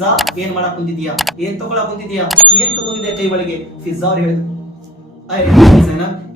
ಫಿಜಾ ಏನ್ ಮಾಡಕ್ ಕುಂತಿದ್ಯಾ? ಏನ್ ತಗೊಳಕ್ ಕುಂತಿದ್ಯಾ? ಏನ್ ತಗೊಂಡಿದ್ಯಾ ಕೈ ಒಳಗೆ? ಫಿಜಾ ಅವ್ರು ಹೇಳಿದ್ರು.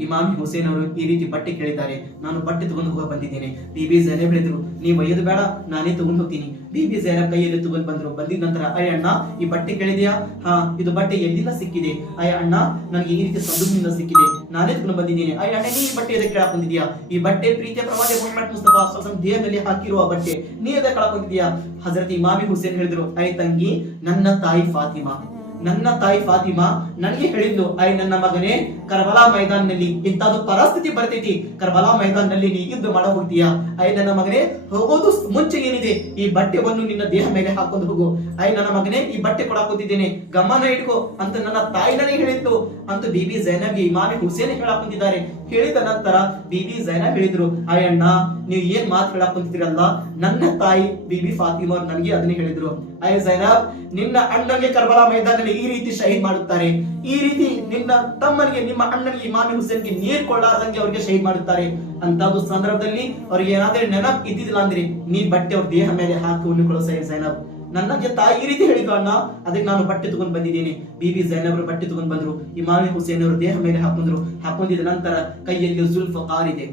ಇಮಾಮ್ ಹುಸೇನ್ ಅವರು ಈ ರೀತಿ ಬಟ್ಟೆ ಕೇಳಿದ್ದಾರೆ. ನಾನು ಬಟ್ಟೆ ತಗೊಂಡು ಹೋಗ ಬಂದಿದ್ದೇನೆ. ಬಿಬಿ ಜೈನಬ್ ಹೇಳಿದ್ರು, ನೀವು ಒಯ್ಯೋದು ಬೇಡ, ನಾನೇ ತಗೊಂಡು ಹೋಗ್ತೀನಿ. ಬಿಬಿ ಜೈನಬ್ ಕೈಯಲ್ಲಿ ತಗೊಂಡು ಬಂದ್ರು. ಬಂದಿದ ನಂತರ ಅಯ್ಯ ಅಣ್ಣ, ಈ ಬಟ್ಟೆ ಕೇಳಿದ್ಯಾ? ಹಾ, ಇದು ಬಟ್ಟೆ ಎಲ್ಲಿಂದ ಸಿಕ್ಕಿದೆ? ಅಯ್ಯ ಅಣ್ಣ, ನನಗೆ ಈ ರೀತಿ ಸಂದುಮಿನಿಂದ ಸಿಕ್ಕಿದೆ. ನಾನೇ ತಗೊಂಡು ಬಂದಿದ್ದೀನಿ. ಅಣ್ಣ ಈ ಬಟ್ಟೆ ಎದಕ್ಕೆ ಕೇಳಕ್ ಬಂದಿದ್ಯಾ ಈ ಬಟ್ಟೆ ಪ್ರೀತಿಯ ಪ್ರವಾದಿ ಮೊಹಮ್ಮದ್ ಮುಸ್ತಫಾ ಸ್ವಸಂ ದೇಹದಲ್ಲಿ ಹಾಕಿರುವ ಬಟ್ಟೆ ನೀ ಅದಕ್ಕೆ ಕೇಳಕ್ ಬಂದಿದ್ಯಾ ಹಜರತ್ ಇಮಾಮಿ ಹುಸೇನ್ ಹೇಳಿದ್ರು ಐ ತಂಗಿ, ನನ್ನ ತಾಯಿ ಫಾತಿಮಾ. ನನ್ನ ತಾಯಿ ಫಾತಿಮಾ ನನಗೆ ಹೇಳಿದ್ಲು, ಐ, ನನ್ನ ಮಗನೇ, ಕರ್ಬಲಾ ಮೈದಾನ್ನಲ್ಲಿ ಇಂಥದ್ದು ಪರಿಸ್ಥಿತಿ ಬರ್ತೈತಿ. ಕರ್ಬಲಾ ಮೈದಾನ್ನಲ್ಲಿ ನೀ ಯುದ್ಧ ಮಾಡ ಹೋಗ್ತೀಯಾ? ಐ, ನನ್ನ ಮಗನೇ, ಹೋಗೋದು ಮುಂಚೆ ಏನಿದೆ. ಈ ಬಟ್ಟೆವನ್ನು ನಿನ್ನ ದೇಹ ಮೇಲೆ ಹಾಕೊಂಡು ಹೋಗು. ಐ, ನನ್ನ ಮಗನೇ, ಈ ಬಟ್ಟೆ ಕೊಡ ಕೂತಿದ್ದೇನೆ. ಗಮನ ಇಟ್ಕೋ. ಅಂತ ನನ್ನ ತಾಯಿ ನನಗೆ ಹೇಳಿದ್ಲು. ಅಂತ ಬಿಬಿ ಜೈನಬ್ಗೆ ಇಮಾಮಿ ಹುಸೇನ್ ಹೇಳಕ್ ಕುಂತಿದ್ದಾರೆ. ಹೇಳಿದ ನಂತರ ಬಿಬಿ ಜೈನಾ ಹೇಳಿದ್ರು, ಅಯ್ಯಣ್ಣ, ನೀವು ಏನ್ ಮಾತು ಹೇಳಕ್ ಕುಂತಿದ್ದೀರಲ್ಲ? ನನ್ನ ತಾಯಿ ಬಿಬಿ ಫಾತಿಮಾ ನನಗೆ ಅದನ್ನ ಹೇಳಿದ್ರು, ಅಯ್ಯ ಜೈನಬ್ ನಿನ್ನ ಅಣ್ಣನಿಗೆ ಕರ್ಬಲಾ ಮೈದಾನದಲ್ಲಿ ಈ ರೀತಿ ಶಹೀದ್ ಮಾಡುತ್ತಾರೆ. ಈ ರೀತಿ ನಿನ್ನ ತಮ್ಮನಿಗೆ, ನಿಮ್ಮ ಅಣ್ಣನಿಗೆ ಇಮಾಮಿ ಹುಸೇನ್ಗೆ ನೀರ್ ಕೊಳ್ಳಾರ್ದಂಗೆ ಅವ್ರಿಗೆ ಶಹೀದ್ ಮಾಡುತ್ತಾರೆ. ಅಂತದ್ದು ಸಂದರ್ಭದಲ್ಲಿ ಅವ್ರಿಗೆ ಏನಾದ್ರೆ ನೆನಪ್ ಇದ್ದಿದ್ದಿಲ್ಲ ಅಂದ್ರೆ ನೀ ಬಟ್ಟೆ ಅವ್ರ ದೇಹ ಮೇಲೆ ಹಾಕಿ ಉಣ್ಣಿಕೊಳ್ಳೋ ಸೈ ಜೈನಬ್ ನನಗೆ ತಾಯಿ ಈ ರೀತಿ ಹೇಳಿದ್ರು ಅಣ್ಣ, ಅದಕ್ಕೆ ನಾನು ಬಟ್ಟೆ ತಗೊಂಡ್ ಬಂದಿದ್ದೇನೆ. ಬಿಬಿ ಅವರು ಬಟ್ಟೆ ತಗೊಂಡ್ ಬಂದ್ರು. ಇಮಾಮಿ ಹುಸೇನ್ ಅವರು ದೇಹ ಮೇಲೆ ಹಾಕೊಂಡ್ರು ಹಾಕೊಂಡಿದ ನಂತರ ಕೈಯಲ್ಲಿ ಜುಲ್ಫ್ ಕಾರ್ ಇದೆ.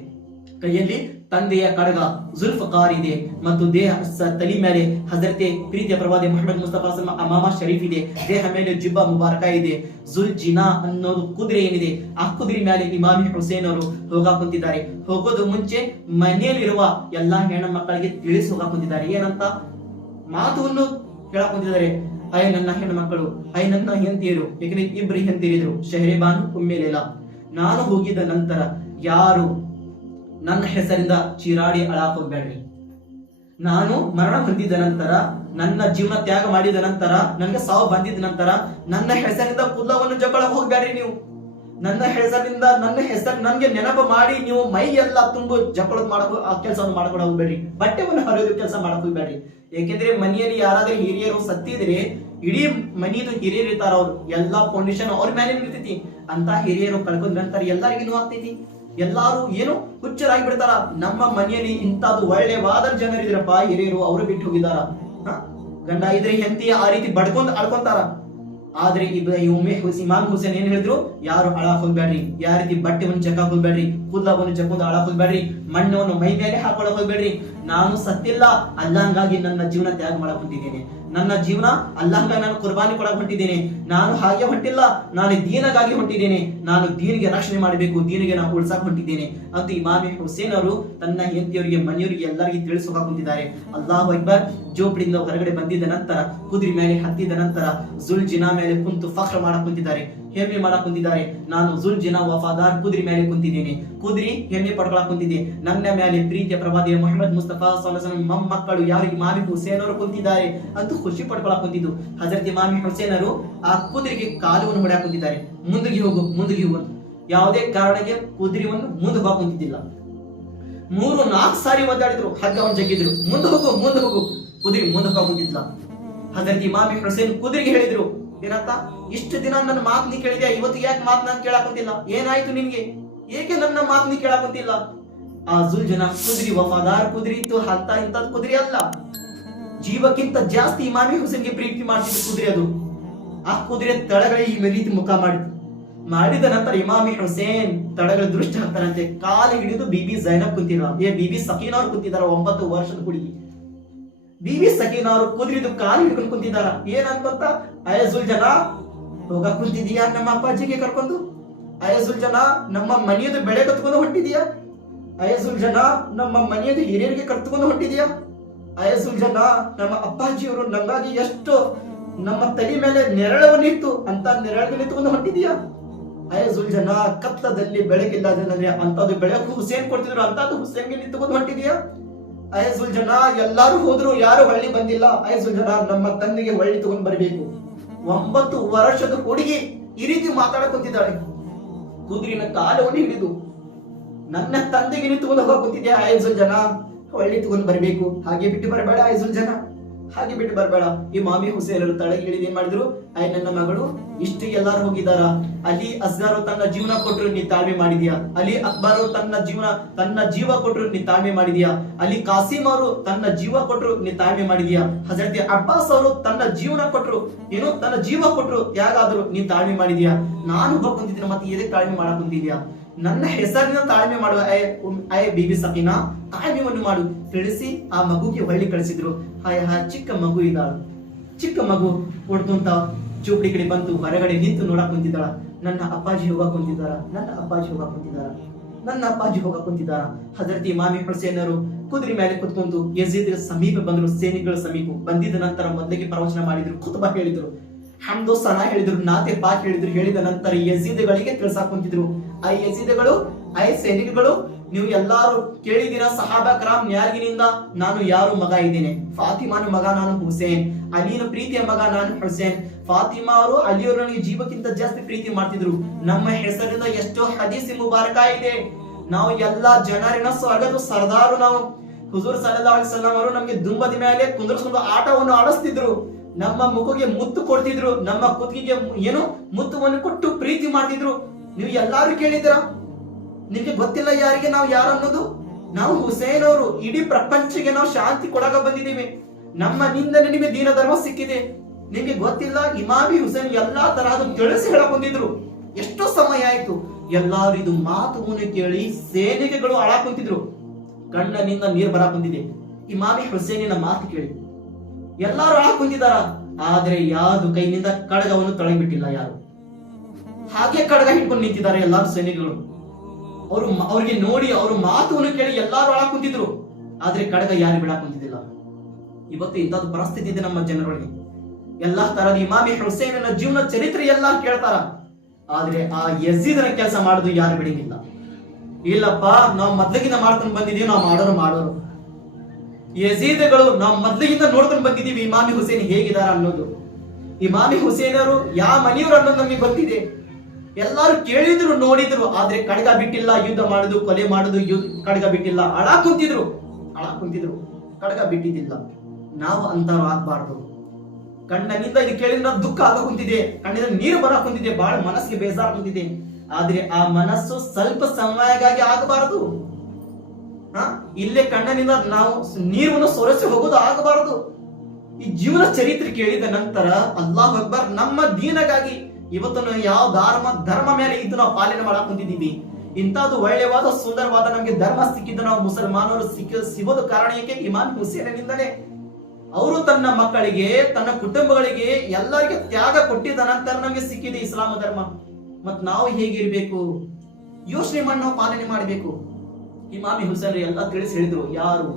ಕೈಯಲ್ಲಿ ತಂದೆಯ ಕಡಗ ಜುಲ್ಫಕಾರ್ ಇದೆ. ಮತ್ತು ದೇಹ ತಲಿ ಮೇಲೆ ಹಜರತೆ ಪ್ರೀತಿಯ ಪ್ರವಾದಿ ಮೊಹಮ್ಮದ್ ಮುಸ್ತಫಾ ಅಮಾಮ ಶರೀಫ್ ಇದೆ. ದೇಹ ಮೇಲೆ ಜಿಬ್ಬಾ ಮುಬಾರಕ ಇದೆ. ಜುಲ್ ಜಿನಾ ಅನ್ನೋದು ಕುದುರೆ ಏನಿದೆ, ಆ ಕುದುರೆ ಮೇಲೆ ಇಮಾಮಿ ಹುಸೇನ್ ಅವರು ಹೋಗಾ ಕುಂತಿದ್ದಾರೆ. ಹೋಗೋದು ಮುಂಚೆ ಮನೆಯಲ್ಲಿರುವ ಎಲ್ಲಾ ಹೆಣ್ಣ ಮಕ್ಕಳಿಗೆ ತಿಳಿಸಿ ಹೋಗಾ ಕುಂತಿದ್ದಾರೆ. ಏನಂತ? ಮಾತುವನ್ನು ಹೇಳಕ್ ಕುಂತಿದ್ದಾರೆ ಅಯ್ಯ ನನ್ನ ಹೆಣ್ಣು ಮಕ್ಕಳು ಅಯ್ಯ ನನ್ನ ಹೆಂತಿಯರು ಇಬ್ರು ಹೆಂತಿರಿದ್ರು ಶಹರಿಬಾನು ಉಮ್ಮೇಲಿಲ್ಲ ನಾನು ಹೋಗಿದ ನಂತರ ಯಾರು ನನ್ನ ಹೆಸರಿಂದ ಚಿರಾಡಿ ಅಳಾಕ್ ಹೋಗ್ಬೇಡ್ರಿ ನಾನು ಮರಣ ಹೊಂದಿದ ನಂತರ, ನನ್ನ ಜೀವನ ತ್ಯಾಗ ಮಾಡಿದ ನಂತರ, ನನಗೆ ಸಾವು ಬಂದಿದ ನಂತರ, ನನ್ನ ಹೆಸರಿಂದ ಕುಲ್ಲವನ್ನು ಜಗಳ ಹೋಗ್ಬೇಡ್ರಿ ನೀವು. ನನ್ನ ಹೆಸರಿಂದ ನನ್ನ ಹೆಸರು ನನ್ಗೆ ನೆನಪು ಮಾಡಿ, ನೀವು ಮೈ ಎಲ್ಲ ತುಂಬು ಜಗಳ ಮಾಡಕ್ ಆ ಕೆಲಸವನ್ನು ಮಾಡ್ಕೊಂಡು ಹೋಗ್ಬೇಡ್ರಿ ಬಟ್ಟೆವನ್ನು ಹರಿಯೋದು ಕೆಲಸ ಮಾಡಕ್ ಹೋಗ್ಬೇಡ್ರಿ ಯಾಕೆಂದ್ರೆ ಮನೆಯಲ್ಲಿ ಯಾರಾದ್ರೂ ಹಿರಿಯರು ಸತ್ತಿದ್ರೆ ಇಡೀ ಮನಿದು ಹಿರಿಯರು ಇರ್ತಾರ ಅವ್ರು. ಎಲ್ಲಾ ಫೌಂಡೇಶನ್ ಅವ್ರ ಮೇಲೆ ಇರ್ತೈತಿ ಅಂತ ಹಿರಿಯರು ಕಳ್ಕೊಂಡ ನಂತರ ಎಲ್ಲರಿಗೂ ಆಗ್ತೈತಿ. ಎಲ್ಲಾರು ಏನು ಹುಚ್ಚರಾಗಿ ಬಿಡ್ತಾರ. ನಮ್ಮ ಮನೆಯಲ್ಲಿ ಇಂಥದ್ದು ಒಳ್ಳೆವಾದ ಜನರಿದ್ರಪ್ಪ ಹಿರಿಯರು. ಅವರು ಬಿಟ್ಟು ಹೋಗಿದಾರ? ಗಂಡ ಇದ್ರೆ ಹೆಂಡತಿ ಆ ರೀತಿ ಬಡ್ಕೊಂಡ್ ಅಳ್ಕೊಂತಾರ ಆದ್ರೆ ಇದು ಉಮೆ ಇಮಾಮ್ ಹುಸೇನ್ ಏನ್ ಹೇಳಿದ್ರು? ಯಾರು ಅಳ ಹೋಗ್ಬೇಡ್ರಿ ಯಾವ ರೀತಿ ಬಟ್ಟೆವನ್ನು ಚಕ್ಕ ಹೋಗ್ಬೇಡ್ರಿ ಕೂದಲವನ್ನು ಚಕ್ಕೊಂಡು ಅಳ ಹೋಗ್ಬೇಡ್ರಿ ಮಣ್ಣವನ್ನು ಮೈ ಮೇಲೆ ಹಾಕೊಳಕ್ ಹೋಗ್ಬೇಡ್ರಿ. ನಾನು ಸತ್ತಿಲ್ಲ. ಅಲ್ಲಂಗಾಗಿ ನನ್ನ ಜೀವನ ತ್ಯಾಗ ಮಾಡಕ್ ಹೊಂಟಿದ್ದೇನೆ ನನ್ನ ಜೀವನ ಅಲ್ಲಂಗ ನಾನು ಕುರ್ಬಾನಿ ಕೊಡಕ್ ಹೊಂಟಿದ್ದೇನೆ. ನಾನು ಹಾಗೆ ಹೊಂಟಿಲ್ಲ, ನಾನು ದೀನಗಾಗಿ ಹೊಂಟಿದ್ದೇನೆ. ನಾನು ದೀನಿಗೆ ರಕ್ಷಣೆ ಮಾಡಬೇಕು, ದೀನಿಗೆ ನಾನು ಉಳ್ಸಾಕ್ ಹೊಂಟಿದ್ದೇನೆ. ಅಂತ ಇಮಾಮಿ ಹುಸೇನ್ ಅವರು ತನ್ನ ಹೆಂಡತಿಯವರಿಗೆ, ಮನೆಯವರಿಗೆ ಎಲ್ಲರಿಗೂ ತಿಳಿಸೋಕೆ ಕುಂತಿದ್ದಾರೆ. ಅಲ್ಲಾಹ್ ಅಕ್ಬರ್ ಜೋಪಡಿಯಿಂದ ಹೊರಗಡೆ ಬಂದಿದ ನಂತರ, ಕುದುರೆ ಮೇಲೆ ಹತ್ತಿದ ನಂತರ ಜುಲ್ ಜಿನಾ ಮೇಲೆ ಕುಂತು ಫಕ್ರ ಮಾಡಕ್ ಕುಂತಿದ್ದಾರೆ. ಹೆಮ್ಮೆ ಮಾಡಕ್ ಕುಂತಿದ್ದಾರೆ ನಾನು ಜುಲ್ ಜಿನ ವಫಾದಾರ್ ಕುದುರೆ ಮೇಲೆ ಕುಂತಿದ್ದೇನೆ. ಕುದುರೆ ಹೆಮ್ಮೆ ಪಡ್ಕೊಳಕ್ ಕುಂತಿದೆ ನನ್ನ ಮೇಲೆ ಪ್ರೀತಿಯ ಪ್ರವಾದಿ ಮೊಹಮ್ಮದ್ ಮುಸ್ತಫಾ ಸಲ್ಲಲ್ಲಾಹು ಮೊಮ್ಮಕ್ಕಳು ಯಾರು ಇಮಾಮಿ ಹುಸೇನ್ ಅವರು ಕುಂತಿದ್ದಾರೆ ಅಂತ ಖುಷಿ ಪಡ್ಕೊಳಕ್ ಕುಂತಿದ್ದು. ಹಜರತ್ ಇಮಾಮಿ ಹುಸೇನ್ ಅವರು ಆ ಕುದುರೆಗೆ ಕಾಲುವನ್ನು ಹೊಡ್ಯಾಕ್ ಕುಂತಿದ್ದಾರೆ. ಮುಂದಿಗೆ ಹೋಗು ಮುಂದಿಗೆ ಹೋಗು. ಯಾವುದೇ ಕಾರಣಕ್ಕೆ ಒಂದು ಮುಂದೆ ಹೋಗಕ್ ಕುಂತಿದ್ದಿಲ್ಲ. ಮೂರು, ನಾಲ್ಕು ಸಾರಿ ಒದ್ದಾಡಿದ್ರು ಹಗ್ಗವನ್ನು ಜಗ್ಗಿದ್ರು ಮುಂದೆ ಹೋಗು ಮುಂದೆ ಹೋಗು. ಕುದುರೆ ಮುಂದೆ ಹೋಗಕ್ ಕುಂತಿದ್ಲ ಹಜರತ್ ಇಮಾಮಿ ಹುಸೇನ್ ಕುದುರೆಗೆ ಹೇಳಿದ್ರು ಏನಂತ ಇಷ್ಟು ದಿನ ನನ್ನ ಮಾತು ನೀ ಕೇಳಿದ್ಯಾ? ಇವತ್ತು ಯಾಕೆ ಮಾತು ನಾನು ಕೇಳಾಕುತ್ತಿಲ್ಲ? ಏನಾಯ್ತು ನಿನ್ಗೆ? ಏಕೆ ನನ್ನ ಮಾತು ನೀ ಕೇಳಾಕುತ್ತಿಲ್ಲ? ಆ ಝುಲ್ ಜನ ಕುದುರಿ, ವಫಾದಾರ್ ಕುದುರಿ ಇತ್ತು. ಹತ್ತ ಇಂಥದ್ ಕುದುರಿ ಅಲ್ಲ. ಜೀವಕ್ಕಿಂತ ಜಾಸ್ತಿ ಇಮಾಮಿ ಹುಸೇನ್ಗೆ ಪ್ರೀತಿ ಮಾಡ್ತಿದ್ದ ಕುದುರೆ ಅದು. ಆ ಕುದುರೆ ತಳಗಳ ಈ ರೀತಿ ಮುಖ ಮಾಡಿತು ಮಾಡಿದ ನಂತರ ಇಮಾಮಿ ಹುಸೇನ್ ತಳಗಳ ದೃಷ್ಟಿ ಹಾಕ್ತಾರಂತೆ ಕಾಲು ಹಿಡಿದು ಬಿಬಿ ಜೈನಬ್ ಕುಂತಿರ ಏ ಬಿಬಿ ಸಕೀನ್ ಅವ್ರು ಕುಂತಿದಾರ ಒಂಬತ್ತು ವರ್ಷದ ಹುಡುಗಿ. ಬಿಬಿ ಸಕೀನ್ ಅವರು ಕುದುರಿದು ಕಾಲು ಹಿಡ್ಕೊಂಡು ಕುಂತಿದಾರ ಏನ್ ಅನ್ಕೊಂತ ಝುಲ್ ಜನ ಹೋಗ ಕುಂತಿದೀಯಾ ನಮ್ಮ ಅಪ್ಪಾಜಿಗೆ ಕರ್ಕೊಂಡು? ಅಯಸುಲ್ ಜನ ನಮ್ಮ ಮನೆಯದು ಬೆಳೆ ಕತ್ಕೊಂಡು ಹೊಂಟಿದೀಯಾ? ಅಯಸುಲ್ ಜನ ನಮ್ಮ ಮನೆಯದು ಹಿರಿಯರಿಗೆ ಕರ್ತ್ಕೊಂಡು ಹೊಂಟಿದೀಯಾ? ಅಯಸುಲ್ ಜನ ನಮ್ಮ ಅಪ್ಪಾಜಿಯವರು ನಮಗಾಗಿ ಎಷ್ಟು ನಮ್ಮ ತಲೆ ಮೇಲೆ ನೆರಳವನ್ನಿತ್ತು ಅಂತ ನೆರಳಿಗೆ ನಿಂತ್ಕೊಂಡು ಹೊಂಟಿದೀಯಾ? ಅಯಸುಲ್ ಜನ ಕತ್ತಲದಲ್ಲಿ ಬೆಳಕಿಲ್ಲ ಅಂದ್ರೆ ಅಂತದ್ದು ಬೆಳಕು ಹುಸೇನ್ ಕೊಡ್ತಿದ್ರು, ಅಂತದ್ದು ಹುಸೇನ್ಗೆ ನಿಂತ್ಕೊಂಡು ಹೊಂಟಿದೀಯಾ? ಅಯಸುಲ್ ಜನ ಎಲ್ಲಾರು ಹೋದ್ರು, ಯಾರು ಹೊಳ್ಳಿ ಬಂದಿಲ್ಲ. ಅಯಸುಲ್ ಜನ ನಮ್ಮ ತಂದೆಗೆ ಹೊಳ್ಳಿ ತಗೊಂಡ್ ಬರಬೇಕು. ಒಂಬತ್ತು ವರ್ಷದ ಹುಡುಗಿ ಈ ರೀತಿ ಮಾತಾಡಕ್ ಕುಂತಿದ್ದಾಳೆ ಕುದುರಿನ ಕಾಲವನ್ನು ಹಿಡಿದು, ನನ್ನ ತಂದೆಗೆ ನಿಂತುಕೊಂಡು ಹೋಗುತ್ತಿದ್ದೆ ಐಜುಲ್ ಜನ? ಹೊಳ್ಳಿ ತಗೊಂಡು ಬರಬೇಕು? ಹಾಗೆ ಬಿಟ್ಟು ಬರಬೇಡ ಆಯಸು ಜನ. ಹಾಗೆ ಬಿಟ್ಟು ಬರಬೇಡ. ಈ ಮಾಮಿ ತಳಗೆ ಇಳಿದು ಏನ್ ಮಾಡಿದ್ರು? ಆಯ್, ನನ್ನ ಮಗಳು ಇಷ್ಟು ಎಲ್ಲಾರು ಹೋಗಿದಾರ ಅಲಿ ಅಸ್ಗಾರು ತನ್ನ ಜೀವನ ಕೊಟ್ಟರು ನೀ ತಾಳ್ಮೆ ಮಾಡಿದ್ಯಾ? ಅಲಿ ಅಕ್ಬರ್ ತನ್ನ ಜೀವನ, ತನ್ನ ಜೀವ ಕೊಟ್ಟರು ನೀ ತಾಳ್ಮೆ ಮಾಡಿದ್ಯಾ? ಅಲಿ ಕಾಸಿಮ್ ಅವರು ತನ್ನ ಜೀವ ಕೊಟ್ಟರು ನೀ ತಾಳ್ಮೆ ಮಾಡಿದ್ಯಾ? ಹಜರತಿ ಅಬ್ಬಾಸ್ ಅವರು ತನ್ನ ಜೀವನ ಕೊಟ್ಟರು ಏನು ತನ್ನ ಜೀವ ಕೊಟ್ಟರು ತ್ಯಾಗಾದ್ರು ನೀ ತಾಳ್ಮೆ ಮಾಡಿದ್ಯಾ? ನಾನು ಕುಂತಿದ್ದೀನಿ ಮತ್ತೆ ಎದಕ್ಕೆ ತಾಳ್ಮೆ ಮಾಡಕ್ ಕುಂತಿದ್ಯಾ ನನ್ನ ಹೆಸರಿನ ತಾಳ್ಮೆ ಮಾಡುವ ಐ ಬಿಬಿ ಸಕೀನಾ, ತಾಳ್ಮೆಯನ್ನು ಮಾಡು. ತಿಳಿಸಿ ಆ ಮಗುಗೆ ಹೊಳ್ಳಿ ಕಳಿಸಿದ್ರು. ಹಾಯ ಹಾ ಚಿಕ್ಕ ಮಗು ಇದ್ದಾಳು. ಚಿಕ್ಕ ಮಗು ಓಡ್ಕೊಂತ ಚೂಪಡಿ ಕಡೆ ಬಂತು, ಹೊರಗಡೆ ನಿಂತು ನೋಡಕ್ ಕುಂತಿದ್ದಾಳ. ನನ್ನ ಅಪ್ಪಾಜಿ ಹೋಗ ಕುಂತಿದ್ದಾರ ನನ್ನ ಅಪ್ಪಾಜಿ ಹೋಗ ಕುಂತಿದ್ದಾರ ನನ್ನ ಅಪ್ಪಾಜಿ ಹೋಗ ಕುಂತಿದ್ದಾರ ಹಜರತಿ ಮಾಮಿ ಹುಸೇನರು ಕುದುರೆ ಮೇಲೆ ಕುತ್ಕೊಂಡು ಯಜೀದ್ ಸಮೀಪ ಬಂದ್ರು, ಸೇನಿಗಳ ಸಮೀಪ ಬಂದಿದ ನಂತರ ಮೊದಲಿಗೆ ಪ್ರವಚನ ಮಾಡಿದ್ರು ಕುತುಬ ಹೇಳಿದ್ರು. ಹಮ್ದು ಸನ ಹೇಳಿದ್ರು, ನಾತೆ ಪಾಕ್ ಹೇಳಿದ್ರು. ಹೇಳಿದ ನಂತರ ಯಜೀದ್ಗಳಿಗೆ ತಿಳ್ಸಾಕ್ ಕುಂತಿದ್ರು. ಆ ಯಜೀದ್ಗಳು, ಐ ಸೈನಿಕಗಳು, ನೀವು ಎಲ್ಲಾರು ಕೇಳಿದಿರ ಸಹಾಬಾ ಕ್ರಾಮ್ ನ್ಯಾಗಿನಿಂದ ನಾನು ಯಾರು ಮಗ ಇದ್ದೇನೆ? ಫಾತಿಮಾನ ಮಗ ನಾನು ಹುಸೇನ್, ಅಲೀನ ಪ್ರೀತಿಯ ಮಗ ನಾನು ಹುಸೇನ್. ಫಾತಿಮಾ ಅವರು ಅಲಿಯವರು ನನಗೆ ಜೀವಕ್ಕಿಂತ ಜಾಸ್ತಿ ಪ್ರೀತಿ ಮಾಡ್ತಿದ್ರು. ನಮ್ಮ ಹೆಸರಿಂದ ಎಷ್ಟೋ ಹದೀಸಿ ಮುಬಾರಕ ಇದೆ. ನಾವು ಎಲ್ಲಾ ಜನರಿನ ಸ್ವರ್ಗದ ಸರ್ದಾರು ನಾವು. ಹುಜೂರ್ ಸಲ್ಲಾ ಅಲಿಸಲ್ಲಾಂ ಅವರು ನಮ್ಗೆ ದುಂಬದ ಮೇಲೆ ಕುಂದರ್ಸ್ಕೊಂಡು ಆಟವನ್ನು ಆಡಿಸ್ತಿದ್ರು. ನಮ್ಮ ಮುಖಕ್ಕೆ ಮುತ್ತು ಕೊಡ್ತಿದ್ರು. ನಮ್ಮ ಕುತ್ತಿಗೆಗೆ ಏನು ಮುತ್ತುವನ್ನು ಕೊಟ್ಟು ಪ್ರೀತಿ ಮಾಡ್ತಿದ್ರು. ನೀವು ಎಲ್ಲಾರು ಕೇಳಿದ್ರ ನಿಮ್ಗೆ ಗೊತ್ತಿಲ್ಲ ಯಾರಿಗೆ ನಾವು ಯಾರು ಅನ್ನೋದು? ನಾವು ಹುಸೇನ್ ಅವರು, ಇಡೀ ಪ್ರಪಂಚಕ್ಕೆ ನಾವು ಶಾಂತಿ ಕೊಡಾಕ ಬಂದಿದ್ದೀವಿ. ನಮ್ಮ ನಿಂದನೆ ನಿಮಗೆ ದೀನ ಧರ್ಮ ಸಿಕ್ಕಿದೆ. ನಿಮ್ಗೆ ಗೊತ್ತಿಲ್ಲ, ಇಮಾಮಿ ಹುಸೇನ್ ಎಲ್ಲಾ ತರಹದ ತಿಳಿಸಿ ಹೇಳಕೊಂತಿದ್ರು ಎಷ್ಟು ಸಮಯ ಆಯ್ತು. ಎಲ್ಲಾರು ಇದು ಮಾತುವನ್ನು ಕೇಳಿ ಸೇನೆಗೆಗಳು ಅಳಾಕ್ ಕುಂತಿದ್ರು ಕಣ್ಣನಿಂದ ನೀರ್ ಬಂದಿದೆ ಇಮಾಮಿ ಹುಸೇನಿನ ಮಾತು ಕೇಳಿ. ಎಲ್ಲಾರು ಕುಂತಿದಾರ ಆದ್ರೆ ಯಾವ್ದು ಕೈನಿಂದ ಕಡಗವನ್ನು ತೊಳಗಿಬಿಟ್ಟಿಲ್ಲ ಯಾರು. ಹಾಗೆ ಕಡಗ ಹಿಡ್ಕೊಂಡು ನಿಂತಿದ್ದಾರೆ ಎಲ್ಲಾರು ಸೈನಿಕಗಳು ಅವರು ಅವ್ರಿಗೆ ನೋಡಿ ಅವ್ರ ಮಾತುವನ್ನು ಕೇಳಿ ಎಲ್ಲಾರು ಅಳಾಕ್ ಕುಂತಿದ್ರು ಆದ್ರೆ ಕಡಗ ಯಾರು ಬಿಡಾಕ್ ಇವತ್ತು ಇಂಥದ್ದು ಪರಿಸ್ಥಿತಿ ಇದೆ ನಮ್ಮ ಜನರೊಳಗೆ. ಎಲ್ಲಾ ತರದ ಇಮಾಮಿ ಹುಸೇನನ ಜೀವನ ಚರಿತ್ರೆ ಎಲ್ಲ ಕೇಳ್ತಾರ. ಆದ್ರೆ ಆ ಯಜೀದನ ಕೆಲಸ ಮಾಡೋದು ಯಾರು ಬಿಡಂಗಿಲ್ಲ. ಇಲ್ಲಪ್ಪ, ನಾವು ಮೊದ್ಲಿಗಿಂದ ಮಾಡ್ಕೊಂಡು ಬಂದಿದೀವಿ, ನಾವು ಮಾಡೋರು ಮಾಡೋರು. ಯಜೀದಗಳು ನಾವು ಮೊದ್ಲಿಗಿಂತ ನೋಡ್ಕೊಂಡು ಬಂದಿದೀವಿ, ಇಮಾಮಿ ಹುಸೇನ್ ಹೇಗಿದಾರ ಅನ್ನೋದು. ಇಮಾಮಿ ಹುಸೇನರು ಯಾವ ಮನೆಯವರು ಅನ್ನೋದು ನಮಗೆ ಗೊತ್ತಿದೆ. ಎಲ್ಲಾರು ಕೇಳಿದ್ರು, ನೋಡಿದ್ರು, ಆದ್ರೆ ಕಡಗ ಬಿಟ್ಟಿಲ್ಲ, ಯುದ್ಧ ಮಾಡುದು, ಕೊಲೆ ಮಾಡುದು ಯುದ್ಧ ಕಡಗ ಬಿಟ್ಟಿಲ್ಲ. ಅಳ ಕುಂತಿದ್ರು. ಅಳ ಕುಂತಿದ್ರು. ಕಡಗ ಬಿಟ್ಟಿದ್ದಿಲ್ಲ. ನಾವು ಅಂತವ್ರು ಆಗ್ಬಾರ್ದು. ಕಣ್ಣನಿಂದ ಇದು ಕೇಳಿದ್ರೆ ದುಃಖ ಆಗ ಕುಂತಿದೆ. ಕಣ್ಣಿಂದ ನೀರು ಬರ ಕುಂತಿದೆ. ಬಹಳ ಮನಸ್ಸಿಗೆ ಬೇಜಾರ ಕುಂತಿದೆ. ಆದ್ರೆ ಆ ಮನಸ್ಸು ಸ್ವಲ್ಪ ಸಮಯಗಾಗಿ ಆಗಬಾರದು. ಹ? ಇಲ್ಲೇ ಕಣ್ಣನಿಂದ ನಾವು ನೀರನ್ನು ಸೊರಸಿ ಹೋಗೋದು ಆಗಬಾರದು. ಈ ಜೀವನ ಚರಿತ್ರೆ ಕೇಳಿದ ನಂತರ ಅಲ್ಲಾಹ್ ಅಕ್ಬರ್ ನಮ್ಮ ದೀನಗಾಗಿ ಇವತ್ತು ನಾವು ಯಾವ ಧರ್ಮ ಧರ್ಮ ಮೇಲೆ ಇದ್ದು ನಾವು ಪಾಲನೆ ಮಾಡಕ್ ಕುಂತಿದ್ದೀವಿ. ಇಂಥದ್ದು ಒಳ್ಳೆಯವಾದ, ಸುಂದರವಾದ ನಮಗೆ ಧರ್ಮ ಸಿಕ್ಕಿದ್ದು ನಾವು ಮುಸಲ್ಮಾನರು ಸಿಕ್ಕ, ಸಿಗೋದು ಕಾರಣ ಏಕೆ? ಇಮಾನ್ ಹುಸೇನಿಂದಲೇ ಅವರು ತನ್ನ ಮಕ್ಕಳಿಗೆ, ತನ್ನ ಕುಟುಂಬಗಳಿಗೆ ಎಲ್ಲರಿಗೆ ತ್ಯಾಗ ಕೊಟ್ಟಿದ ನಂತರ ನಮಗೆ ಸಿಕ್ಕಿದೆ ಇಸ್ಲಾಮ ಧರ್ಮ. ಮತ್ ನಾವು ಹೇಗಿರ್ಬೇಕು ಯೋಚನೆ ಮಾಡಿ ನಾವು ಪಾಲನೆ ಮಾಡಬೇಕು. ಇಮಾಮಿ ಹುಸೇನ್ ಎಲ್ಲ ತಿಳಿಸಿ ಹೇಳಿದ್ರು, ಯಾರು?